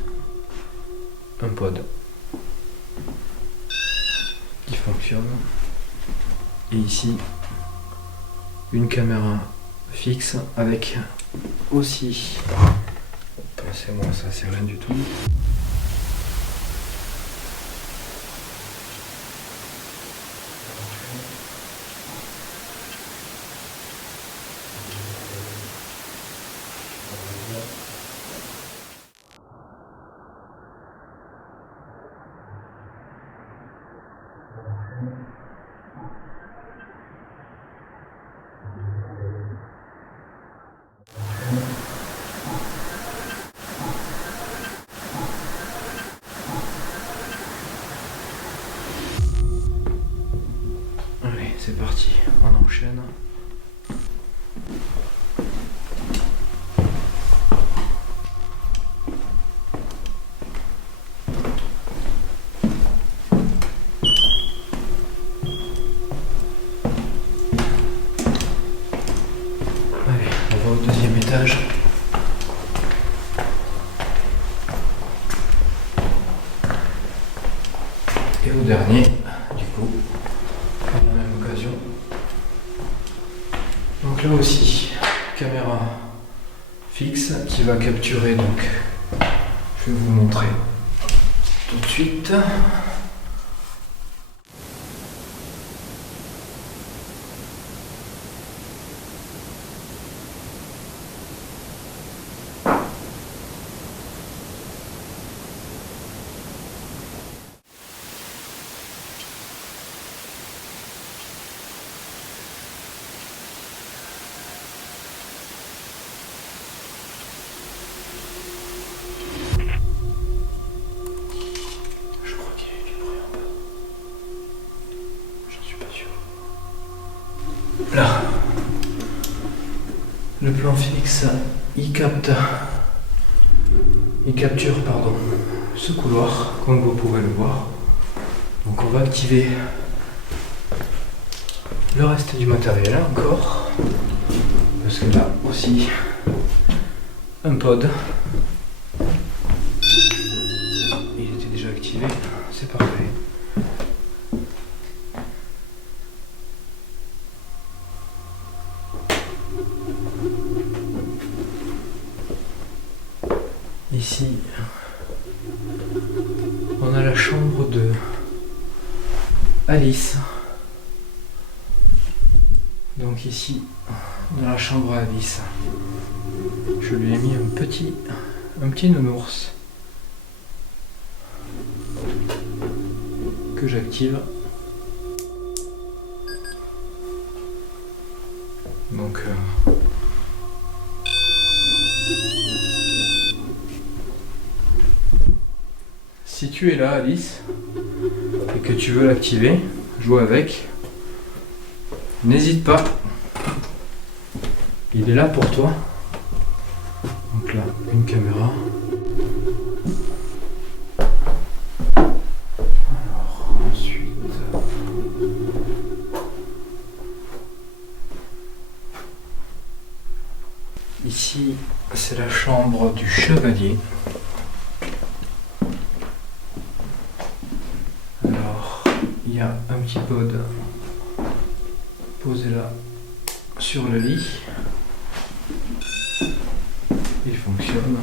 un pod qui fonctionne. Et ici, une caméra fixe avec aussi... C'est bon, ça c'est rien du tout. Allez, c'est parti, on enchaîne. Allez, on va au deuxième étage. Et au dernier, du coup, par la même occasion. Donc là aussi, caméra fixe qui va capturer, donc je vais vous montrer tout de suite. Là, le plan fixe, il capture ce couloir, comme vous pouvez le voir. Donc on va activer le reste du matériel encore, parce que là aussi, un pod, il était déjà activé. ici, on a la chambre de Alice. Donc ici, dans la chambre à Alice, je lui ai mis un petit nounours que j'active. Donc si tu es là, Alice, et que tu veux l'activer, jouer avec, n'hésite pas. Il est là pour toi. Donc là, une caméra. Alors ensuite, ici, c'est la chambre du chevalier. Alors, il y a un petit pod posé là sur le lit. Il fonctionne.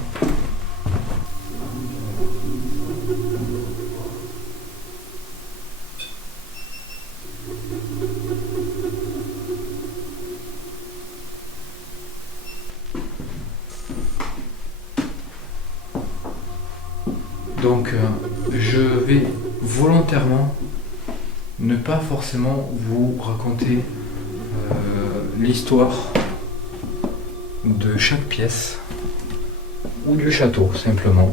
Donc je vais volontairement ne pas forcément vous raconter l'histoire de chaque pièce ou du château simplement.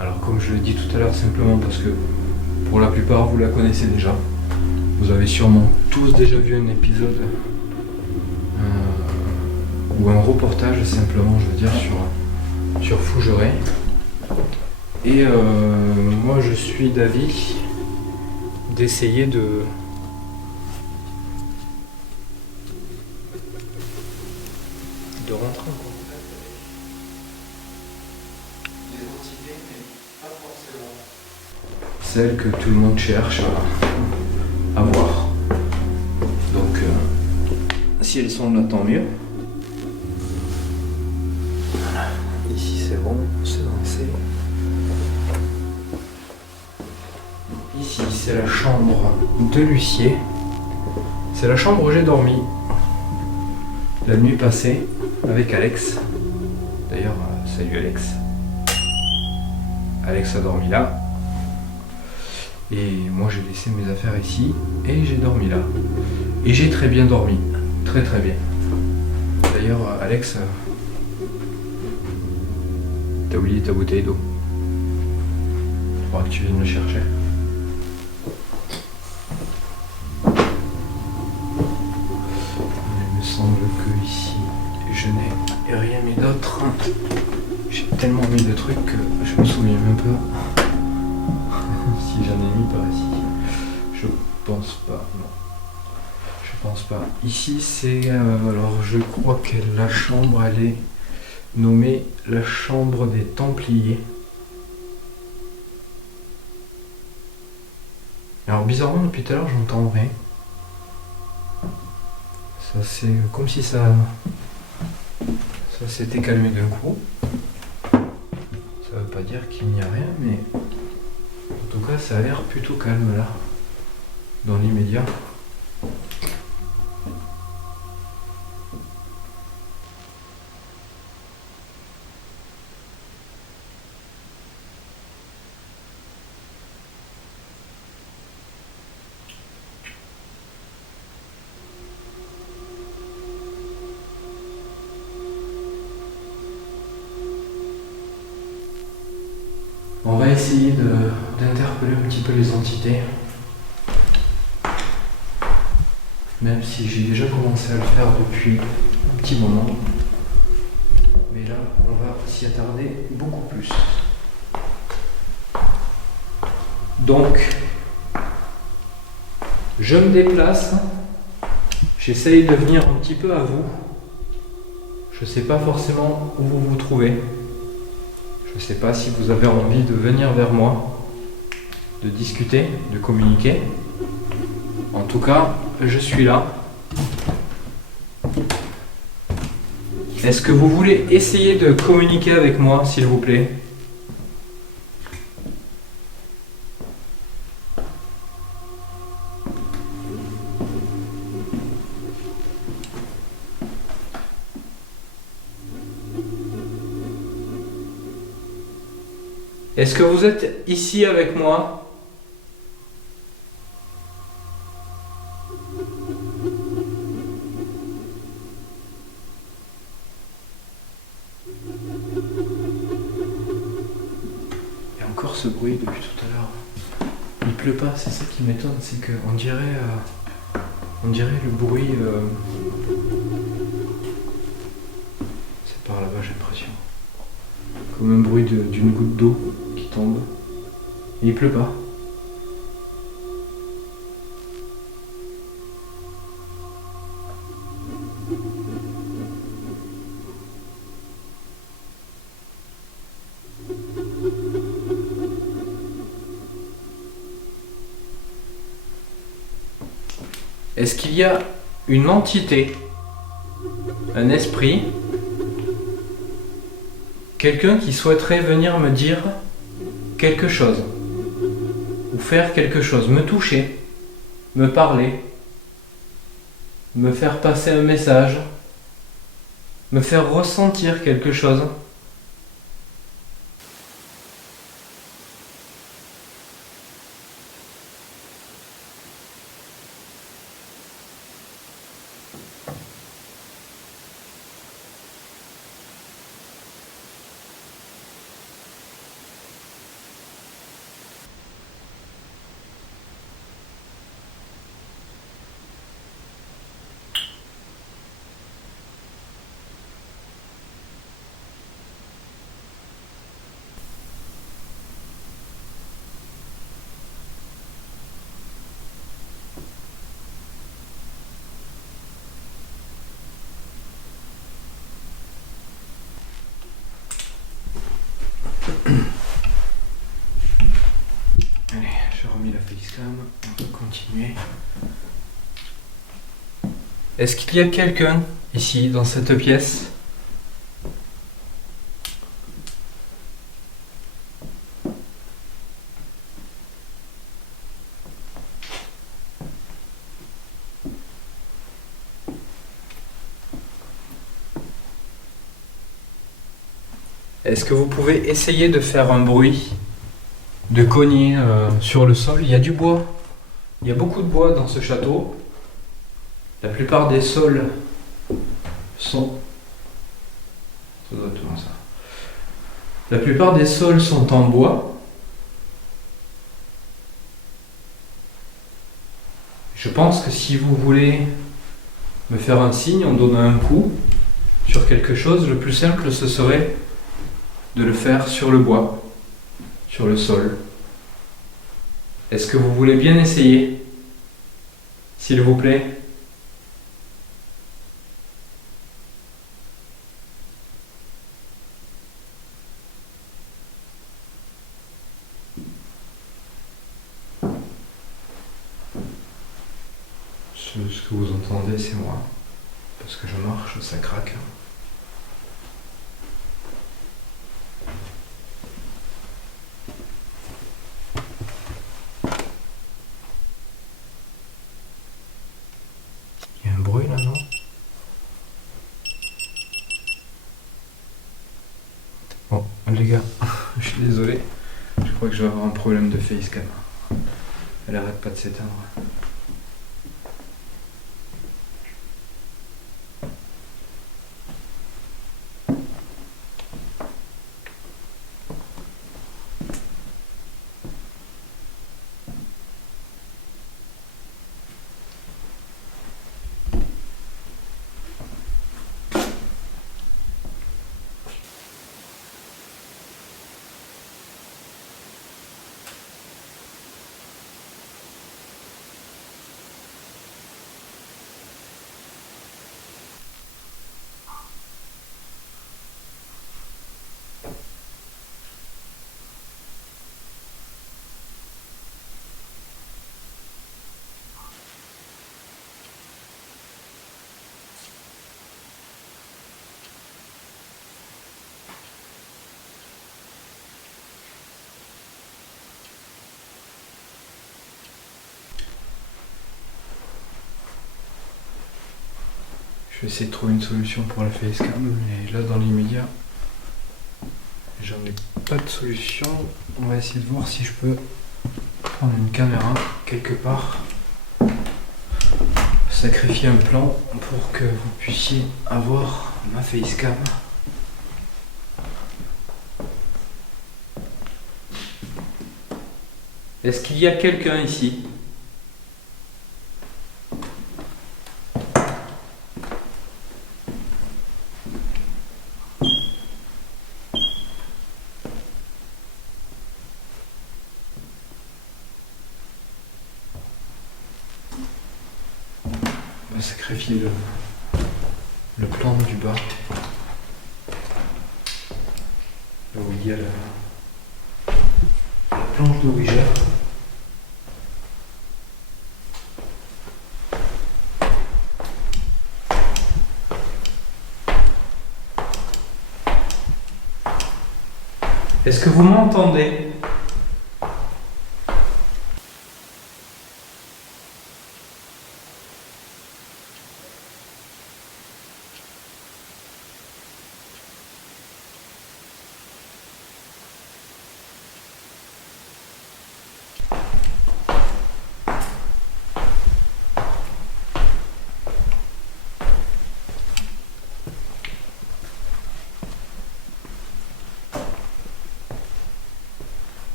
Alors comme je l'ai dit tout à l'heure, simplement parce que pour la plupart vous la connaissez déjà. Vous avez sûrement tous déjà vu un épisode ou un reportage simplement, je veux dire, sur Fougeray. Et moi je suis d'avis d'essayer de rentrer en contact avec des entités, mais pas forcément celles que tout le monde cherche à voir. Donc si elles sont là, tant mieux. Voilà. Ici c'est bon, c'est lancé. Ici c'est la chambre de l'huissier. C'est la chambre où j'ai dormi la nuit passée avec Alex. D'ailleurs, salut Alex. Alex a dormi là. Et moi j'ai laissé mes affaires ici et j'ai dormi là. Et j'ai très bien dormi. Très très bien. D'ailleurs, Alex, t'as oublié ta bouteille d'eau. Il faudra que tu viennes me chercher. Il me semble que ici, je n'ai rien mis d'autre. J'ai tellement mis de trucs que je me souviens même pas si j'en ai mis par ici. Je pense pas, non. Je pense pas. Ici c'est, alors je crois que la chambre elle est nommée la chambre des Templiers. Alors bizarrement depuis tout à l'heure j'entends rien. Ça c'est comme si ça s'était calmé d'un coup. Ça veut pas dire qu'il n'y a rien, mais en tout cas ça a l'air plutôt calme là, dans l'immédiat. On va essayer d'interpeller un petit peu les entités. Même si j'ai déjà commencé à le faire depuis un petit moment. Mais là, on va s'y attarder beaucoup plus. Donc, je me déplace. J'essaye de venir un petit peu à vous. Je ne sais pas forcément où vous vous trouvez. Je ne sais pas si vous avez envie de venir vers moi, de discuter, de communiquer. En tout cas, je suis là. Est-ce que vous voulez essayer de communiquer avec moi, s'il vous plaît? Est-ce que vous êtes ici avec moi? Il y a encore ce bruit depuis tout à l'heure. Il pleut pas, c'est ça qui m'étonne, c'est qu'on dirait, on dirait le bruit. C'est par là-bas, j'ai l'impression. Comme un bruit d'une goutte d'eau qui tombe. Et il pleut pas. Est-ce qu'il y a une entité, un esprit, quelqu'un qui souhaiterait venir me dire quelque chose, ou faire quelque chose, me toucher, me parler, me faire passer un message, me faire ressentir quelque chose? Allez, j'ai remis la facecam, on va continuer. Est-ce qu'il y a quelqu'un ici, dans cette pièce? Est-ce que vous pouvez essayer de faire un bruit, de cogner sur le sol? Il y a du bois. Il y a beaucoup de bois dans ce château. La plupart des sols sont... Ça doit être tout ça. La plupart des sols sont en bois. Je pense que si vous voulez me faire un signe en donnant un coup sur quelque chose, le plus simple ce serait de le faire sur le bois, sur le sol. Est-ce que vous voulez bien essayer, s'il vous plaît? Ce que vous entendez, c'est moi. Parce que je marche, ça craque. Il y a un bruit là, non? Bon, les gars, je suis désolé. Je crois que je vais avoir un problème de facecam. Elle arrête pas de s'éteindre. vais essayer de trouver une solution pour la facecam, mais là dans l'immédiat, j'en ai pas de solution. On va essayer de voir si je peux prendre une caméra quelque part, sacrifier un plan pour que vous puissiez avoir ma facecam. Est-ce qu'il y a quelqu'un ici ? On va sacrifier le plan du bas. Là où il y a la planche de Ouija. Est-ce que vous m'entendez ?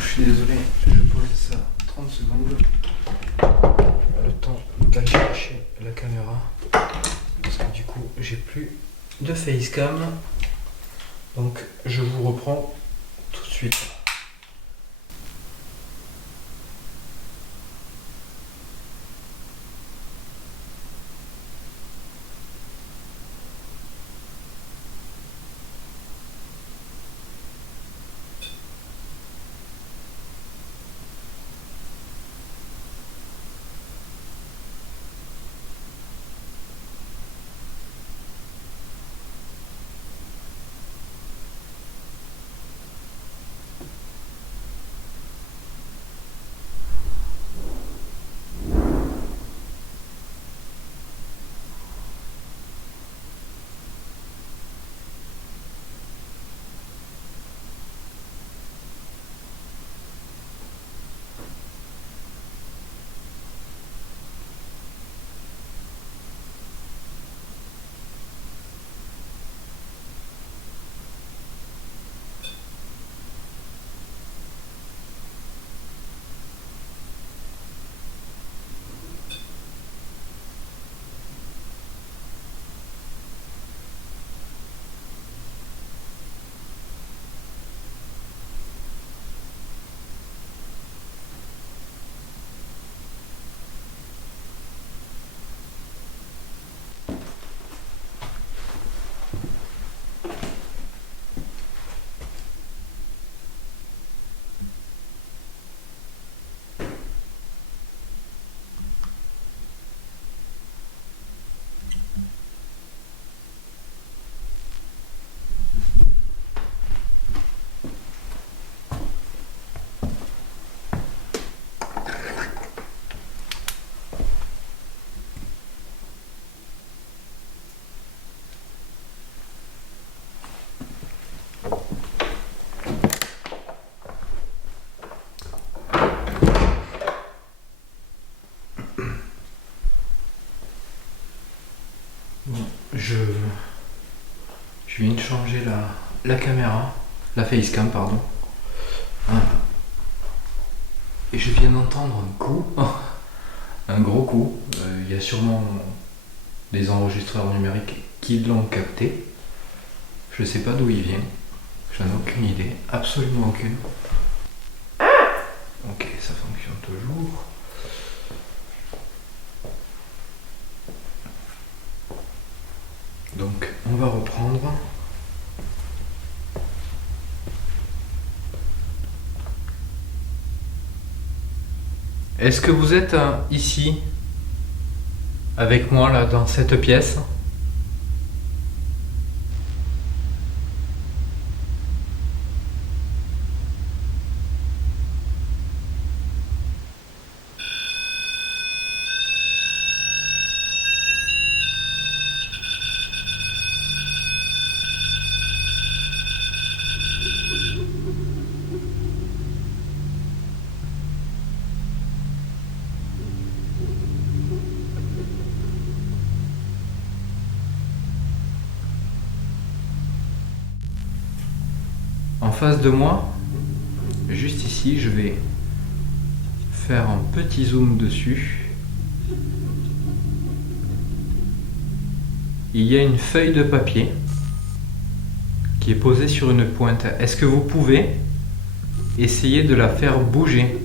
Je suis désolé, je pose ça 30 secondes. Le temps d'aller chercher la caméra. Parce que du coup, j'ai plus de facecam. Donc, je vous reprends tout de suite. Bon, je viens de changer la caméra, la facecam, pardon. Voilà. Et je viens d'entendre un coup, un gros coup. Il y a sûrement des enregistreurs numériques qui l'ont capté. Je sais pas d'où il vient. J'en ai aucune idée, absolument aucune. Ok, ça fonctionne toujours. Donc on va reprendre. Est-ce que vous êtes ici avec moi là dans cette pièce? En face de moi, juste ici, je vais faire un petit zoom dessus. Il y a une feuille de papier qui est posée sur une pointe. Est-ce que vous pouvez essayer de la faire bouger?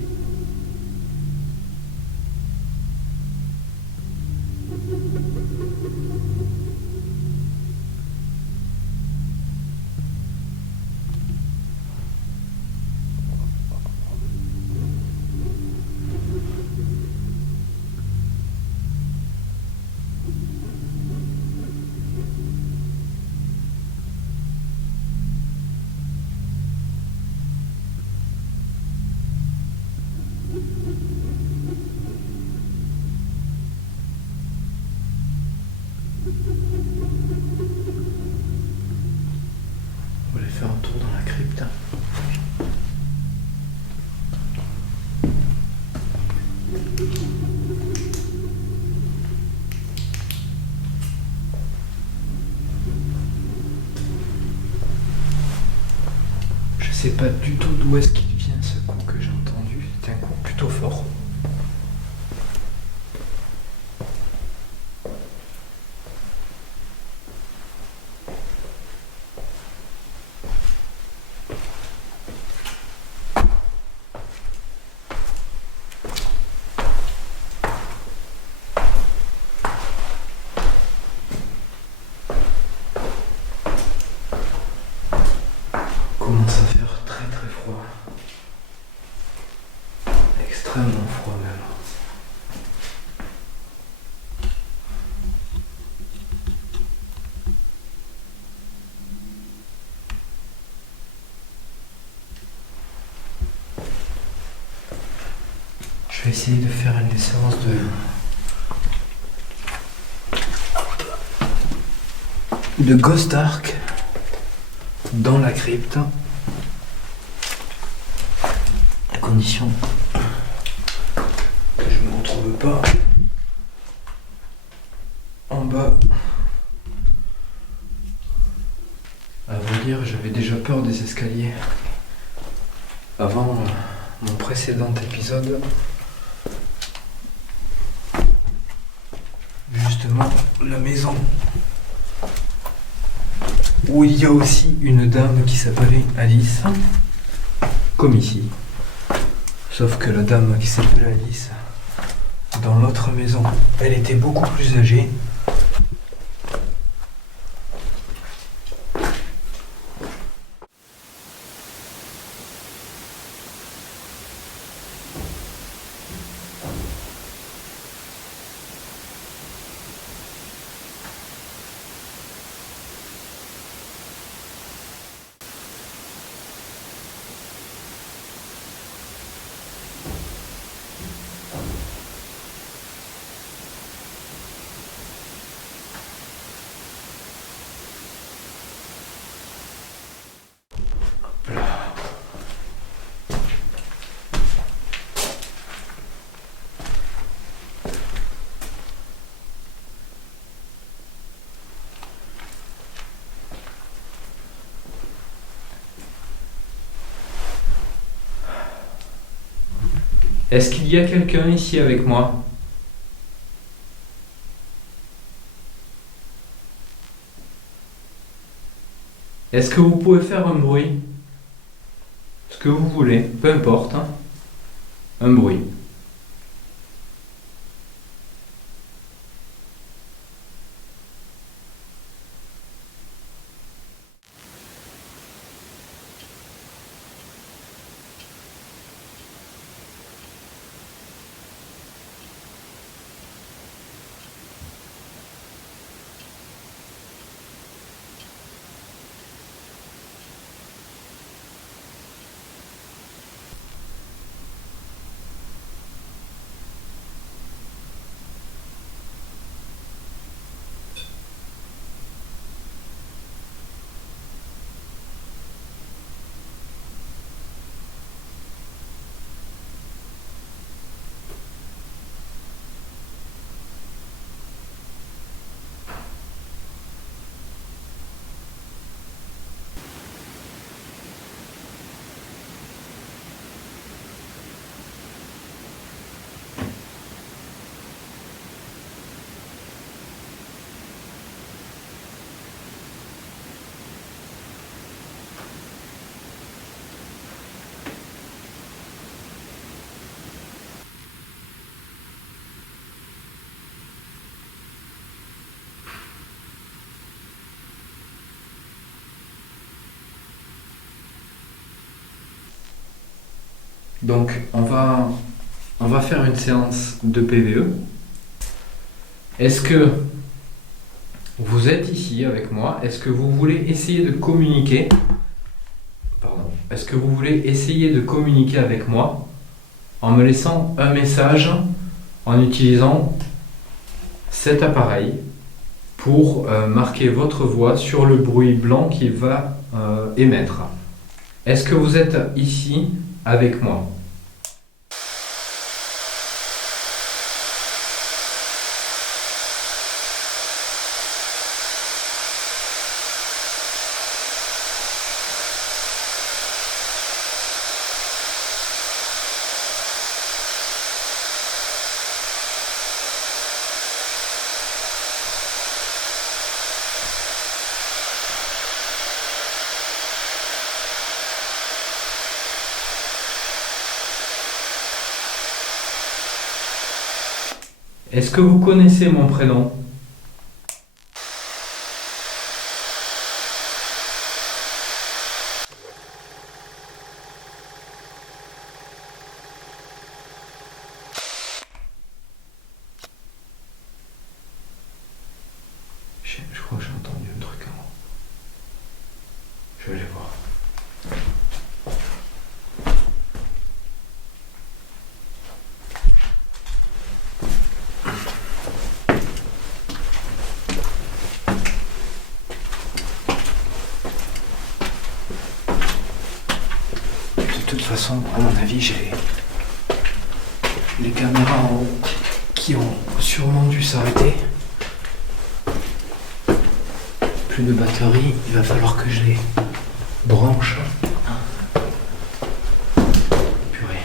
On va aller faire un tour dans la crypte. Je sais pas du tout d'où est-ce qu'il vient ce coup que j'ai entendu. C'était un coup plutôt fort. Commence à faire très très froid. Extrêmement froid même. Je vais essayer de faire une séance de Ghost Ark dans la crypte, à condition que je ne me retrouve pas en bas. À vrai dire, j'avais déjà peur des escaliers avant mon précédent épisode. Justement, la maison où il y a aussi une dame qui s'appelait Alice, comme ici. Sauf que la dame qui s'appelait Alice, dans l'autre maison, elle était beaucoup plus âgée. Est-ce qu'il y a quelqu'un ici avec moi? Est-ce que vous pouvez faire un bruit? Ce que vous voulez, peu importe, hein. Un bruit. Donc on va faire une séance de PVE. Est-ce que vous êtes ici avec moi? Est-ce que vous voulez essayer de communiquer? Est-ce que vous voulez essayer de communiquer avec moi en me laissant un message en utilisant cet appareil pour marquer votre voix sur le bruit blanc qu'il va émettre? Est-ce que vous êtes ici avec moi? Est-ce que vous connaissez mon prénom? Je crois que j'ai entendu un truc avant. Je vais aller voir. De toute façon, à mon avis, j'ai les caméras en haut qui ont sûrement dû s'arrêter. Plus de batterie, il va falloir que je les branche. Purée.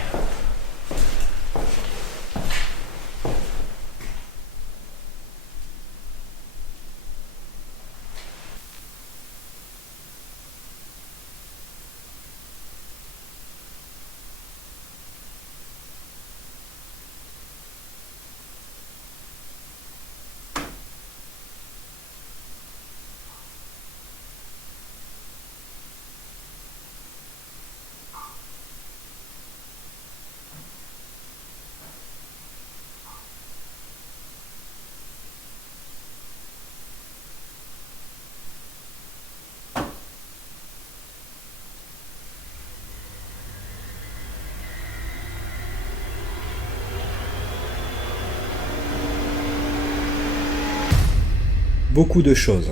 Beaucoup de choses.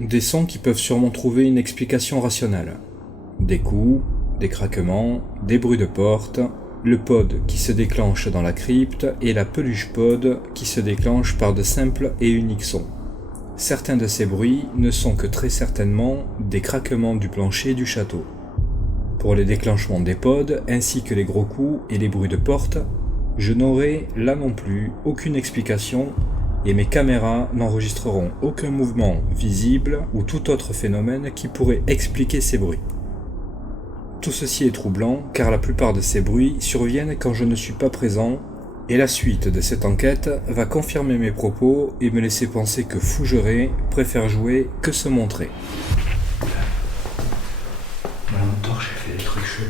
Des sons qui peuvent sûrement trouver une explication rationnelle. Des coups, des craquements, des bruits de porte, le pod qui se déclenche dans la crypte et la peluche pod qui se déclenche par de simples et uniques sons. Certains de ces bruits ne sont que très certainement des craquements du plancher du château. Pour les déclenchements des pods ainsi que les gros coups et les bruits de porte, je n'aurai là non plus aucune explication et mes caméras n'enregistreront aucun mouvement visible ou tout autre phénomène qui pourrait expliquer ces bruits. Tout ceci est troublant car la plupart de ces bruits surviennent quand je ne suis pas présent et la suite de cette enquête va confirmer mes propos et me laisser penser que Fougeray préfère jouer que se montrer. Voilà mon torche, j'ai fait des trucs chelous.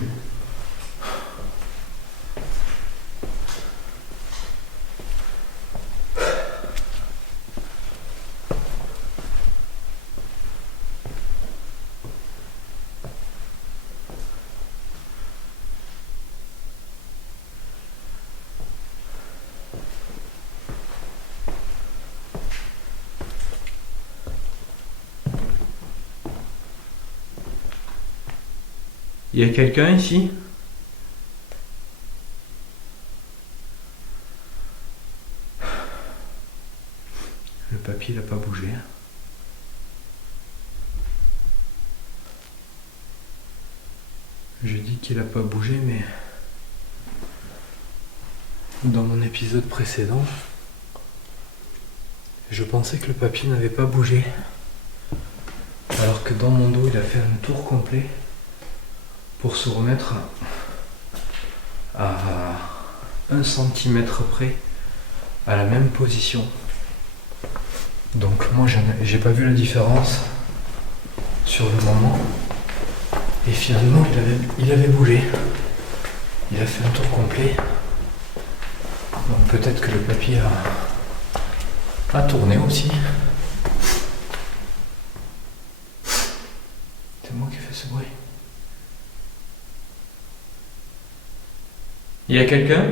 Il y a quelqu'un ici? Le papier n'a pas bougé. Je dis qu'il n'a pas bougé, mais dans mon épisode précédent, je pensais que le papier n'avait pas bougé. Alors que dans mon dos, il a fait un tour complet pour se remettre à 1 centimètre près à la même position. Donc moi j'ai pas vu la différence sur le moment et finalement il avait bougé. Il a fait un tour complet. Donc peut-être que le papier a tourné aussi. C'est moi qui ai fait ce bruit. Il y a quelqu'un ?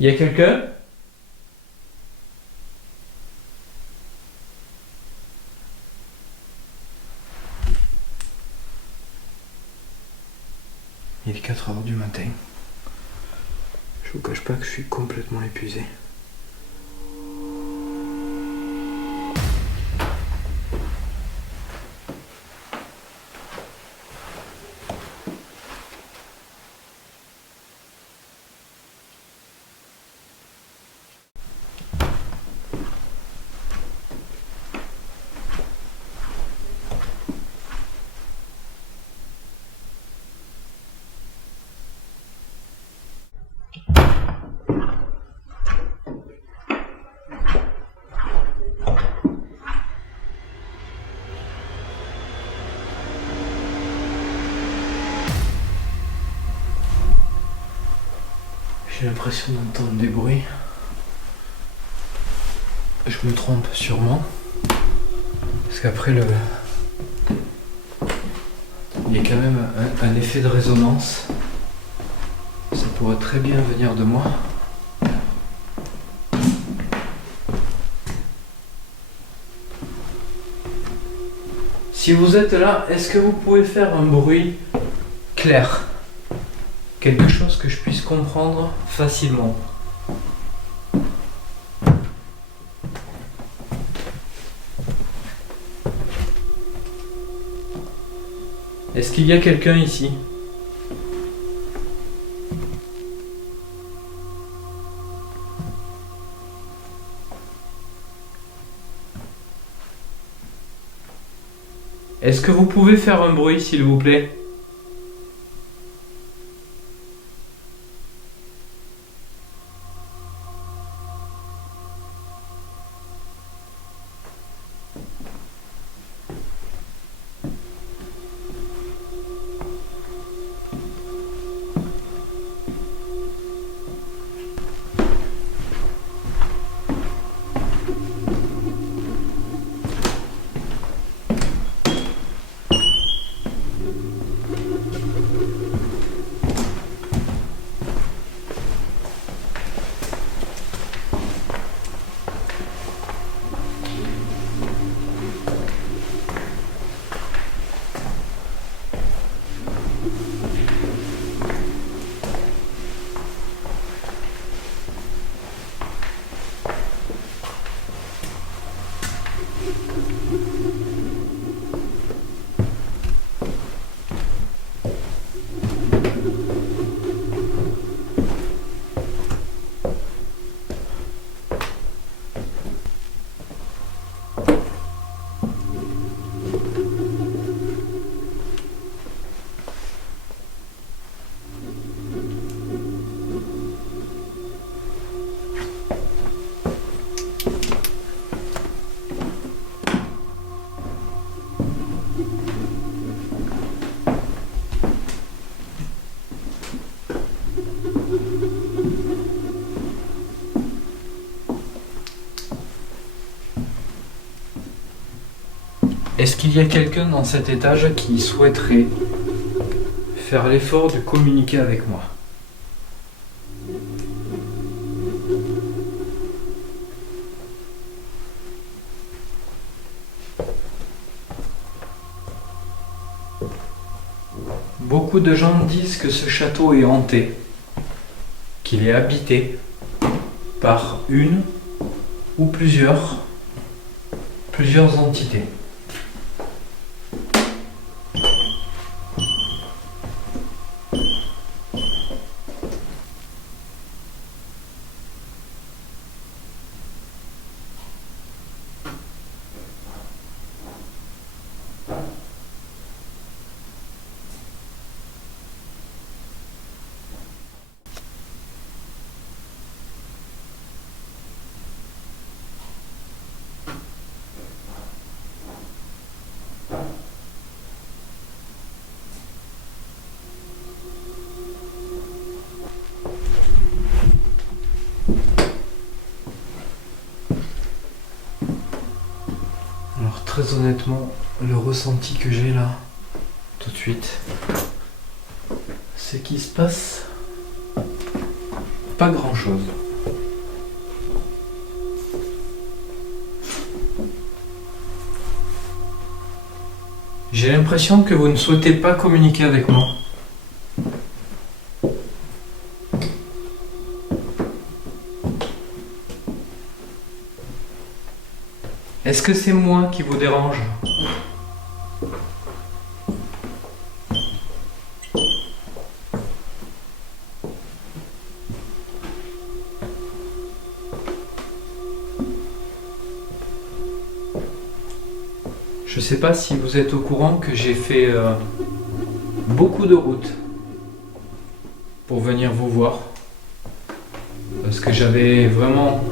Il y a quelqu'un ? Il est 4h du matin. Je vous cache pas que je suis complètement épuisé. J'ai l'impression d'entendre des bruits. Je me trompe sûrement. Parce qu'après il y a quand même un effet de résonance. Ça pourrait très bien venir de moi. Si vous êtes là, est-ce que vous pouvez faire un bruit clair ? Quelque chose que je puisse comprendre facilement. Est-ce qu'il y a quelqu'un ici ? Est-ce que vous pouvez faire un bruit, s'il vous plaît ? Est-ce qu'il y a quelqu'un dans cet étage qui souhaiterait faire l'effort de communiquer avec moi ? Beaucoup de gens disent que ce château est hanté, qu'il est habité par une ou plusieurs entités. Alors très honnêtement, le ressenti que j'ai là, tout de suite, c'est qu'il se passe pas grand-chose. J'ai l'impression que vous ne souhaitez pas communiquer avec moi. Est-ce que c'est moi qui vous dérange ? Je sais pas si vous êtes au courant que j'ai fait beaucoup de routes pour venir vous voir. Parce que j'avais vraiment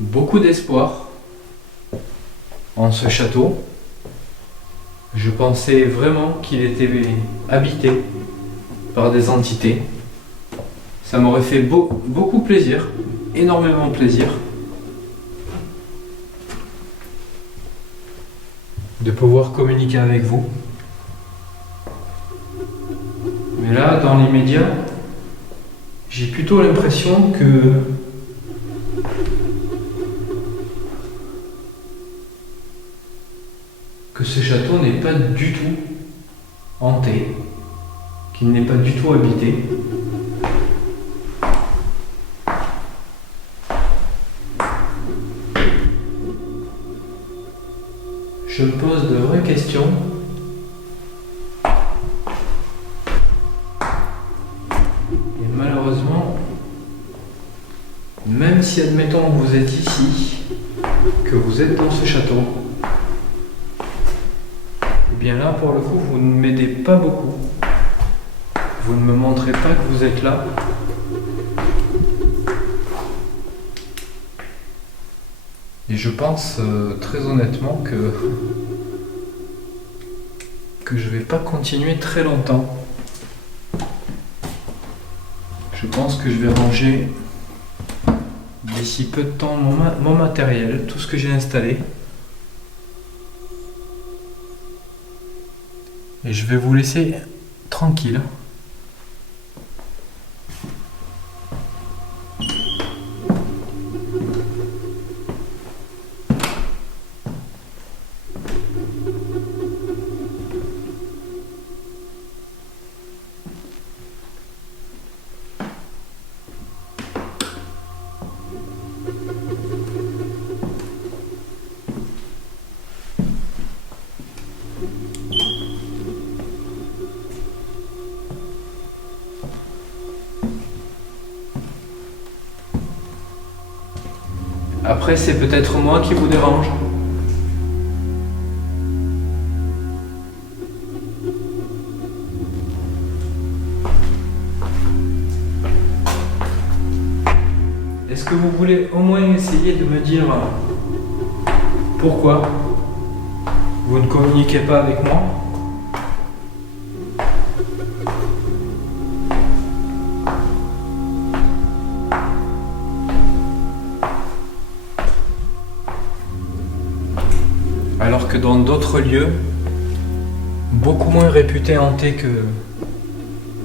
beaucoup d'espoir en ce château. Je pensais vraiment qu'il était habité par des entités. Ça m'aurait fait beaucoup plaisir, énormément plaisir, de pouvoir communiquer avec vous. Mais là, dans l'immédiat, j'ai plutôt l'impression que ce château n'est pas du tout hanté, qu'il n'est pas du tout habité. Je me pose de vraies questions. Et malheureusement, même si admettons que vous êtes ici, que vous êtes dans ce château, eh bien là pour le coup vous ne m'aidez pas beaucoup. Vous ne me montrez pas que vous êtes là. Et je pense très honnêtement que je vais pas continuer très longtemps. Je pense que je vais ranger d'ici peu de temps mon matériel, tout ce que j'ai installé. Et je vais vous laisser tranquille. Après, c'est peut-être moi qui vous dérange. Est-ce que vous voulez au moins essayer de me dire pourquoi vous ne communiquez pas avec moi ? Alors que dans d'autres lieux, beaucoup moins réputés hantés que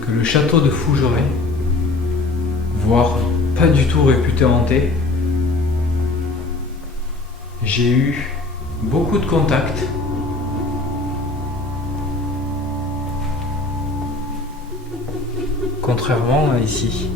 le château de Fougeray, voire pas du tout réputé hanté, j'ai eu beaucoup de contacts contrairement à ici.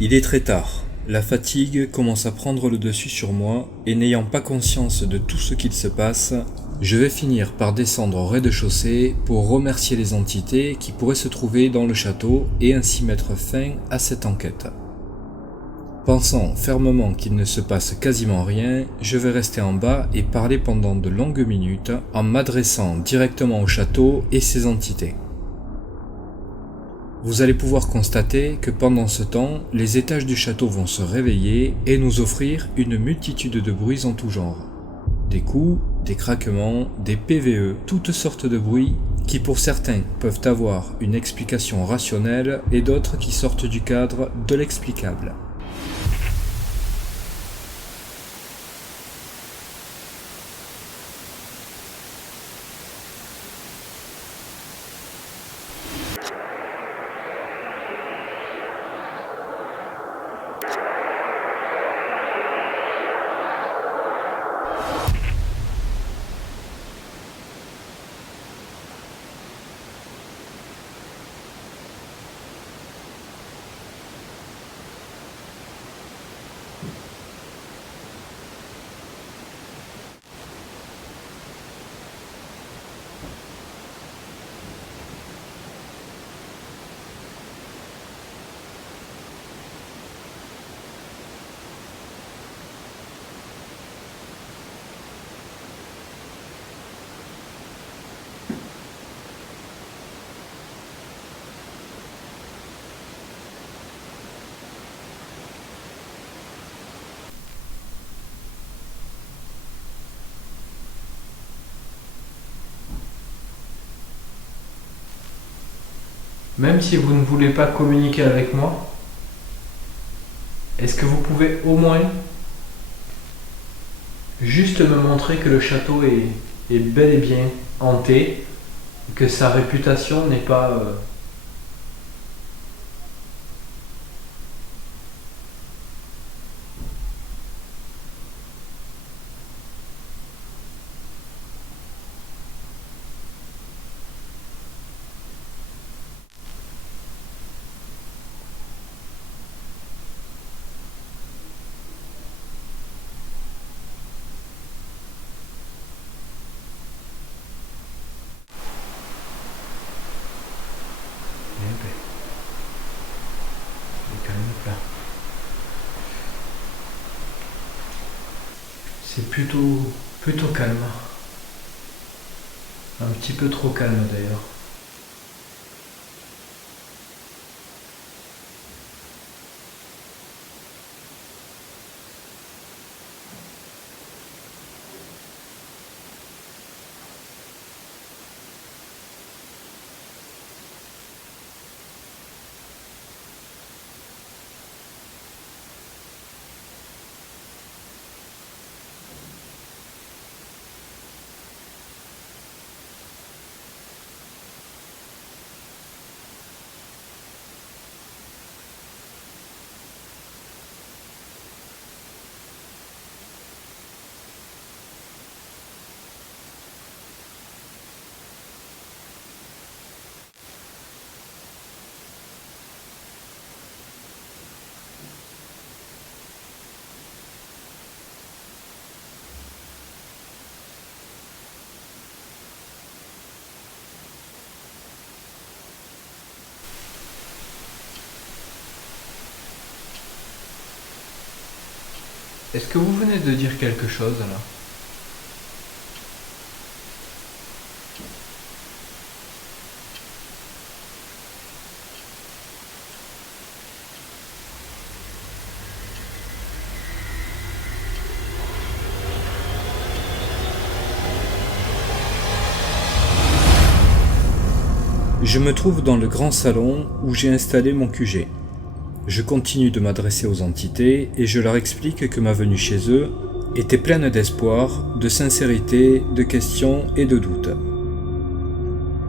Il est très tard. La fatigue commence à prendre le dessus sur moi et n'ayant pas conscience de tout ce qu'il se passe, je vais finir par descendre au rez-de-chaussée pour remercier les entités qui pourraient se trouver dans le château et ainsi mettre fin à cette enquête. Pensant fermement qu'il ne se passe quasiment rien, je vais rester en bas et parler pendant de longues minutes en m'adressant directement au château et ses entités. Vous allez pouvoir constater que pendant ce temps, les étages du château vont se réveiller et nous offrir une multitude de bruits en tout genre. Des coups, des craquements, des PVE, toutes sortes de bruits qui pour certains peuvent avoir une explication rationnelle et d'autres qui sortent du cadre de l'explicable. Même si vous ne voulez pas communiquer avec moi, est-ce que vous pouvez au moins juste me montrer que le château est bel et bien hanté, et que sa réputation n'est pas... C'est plutôt calme. Un petit peu trop calme d'ailleurs. Est-ce que vous venez de dire quelque chose là ? Je me trouve dans le grand salon où j'ai installé mon QG. Je continue de m'adresser aux entités et je leur explique que ma venue chez eux était pleine d'espoir, de sincérité, de questions et de doutes.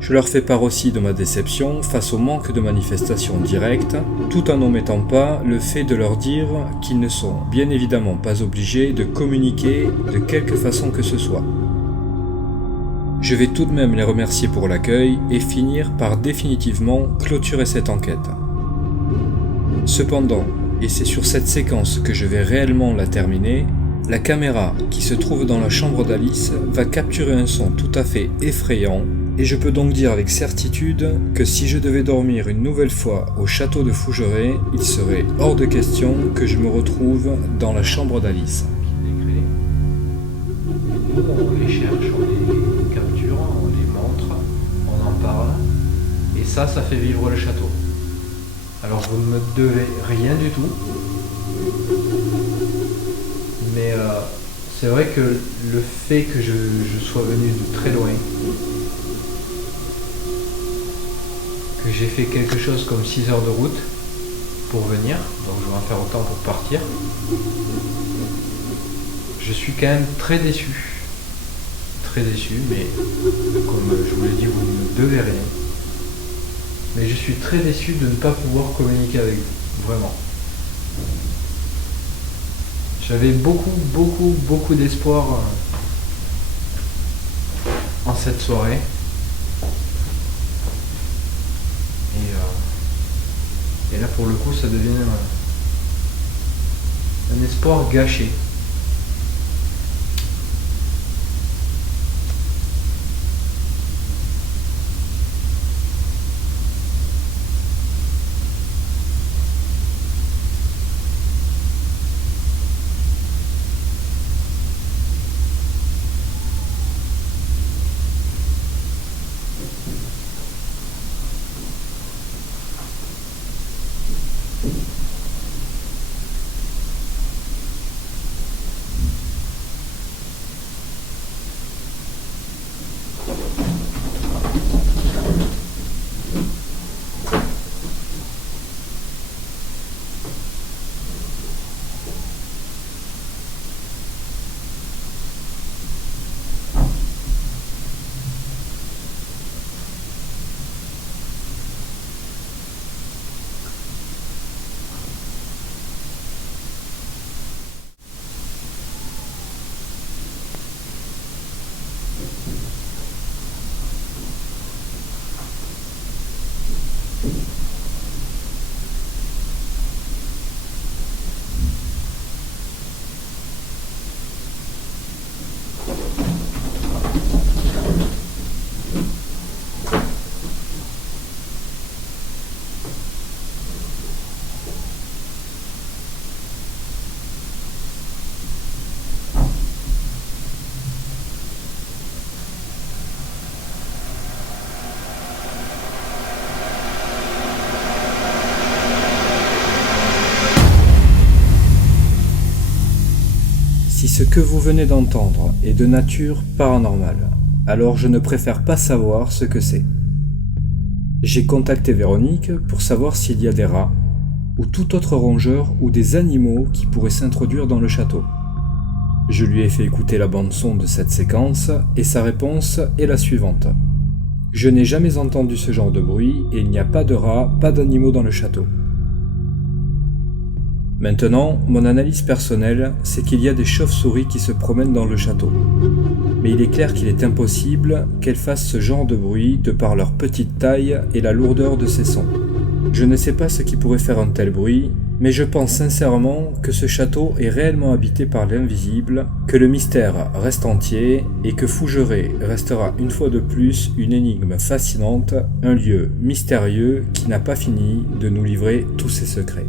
Je leur fais part aussi de ma déception face au manque de manifestations directes, tout en n'omettant pas le fait de leur dire qu'ils ne sont bien évidemment pas obligés de communiquer de quelque façon que ce soit. Je vais tout de même les remercier pour l'accueil et finir par définitivement clôturer cette enquête. Cependant, et c'est sur cette séquence que je vais réellement la terminer, la caméra qui se trouve dans la chambre d'Alice va capturer un son tout à fait effrayant, et je peux donc dire avec certitude que si je devais dormir une nouvelle fois au château de Fougeray, il serait hors de question que je me retrouve dans la chambre d'Alice. On les cherche, on les capture, on les montre, on en parle, et ça fait vivre le château. Alors vous ne me devez rien du tout, mais c'est vrai que le fait que je sois venu de très loin, que j'ai fait quelque chose comme 6 heures de route pour venir, donc je vais en faire autant pour partir, je suis quand même très déçu, mais comme je vous l'ai dit, vous ne me devez rien. Mais je suis très déçu de ne pas pouvoir communiquer avec vous, vraiment. J'avais beaucoup d'espoir en cette soirée. Et là pour le coup ça devient un espoir gâché. Si ce que vous venez d'entendre est de nature paranormale, alors je ne préfère pas savoir ce que c'est. J'ai contacté Véronique pour savoir s'il y a des rats, ou tout autre rongeur ou des animaux qui pourraient s'introduire dans le château. Je lui ai fait écouter la bande-son de cette séquence et sa réponse est la suivante. Je n'ai jamais entendu ce genre de bruit et il n'y a pas de rats, pas d'animaux dans le château. Maintenant, mon analyse personnelle, c'est qu'il y a des chauves-souris qui se promènent dans le château. Mais il est clair qu'il est impossible qu'elles fassent ce genre de bruit de par leur petite taille et la lourdeur de ces sons. Je ne sais pas ce qui pourrait faire un tel bruit, mais je pense sincèrement que ce château est réellement habité par l'invisible, que le mystère reste entier et que Fougeray restera une fois de plus une énigme fascinante, un lieu mystérieux qui n'a pas fini de nous livrer tous ses secrets.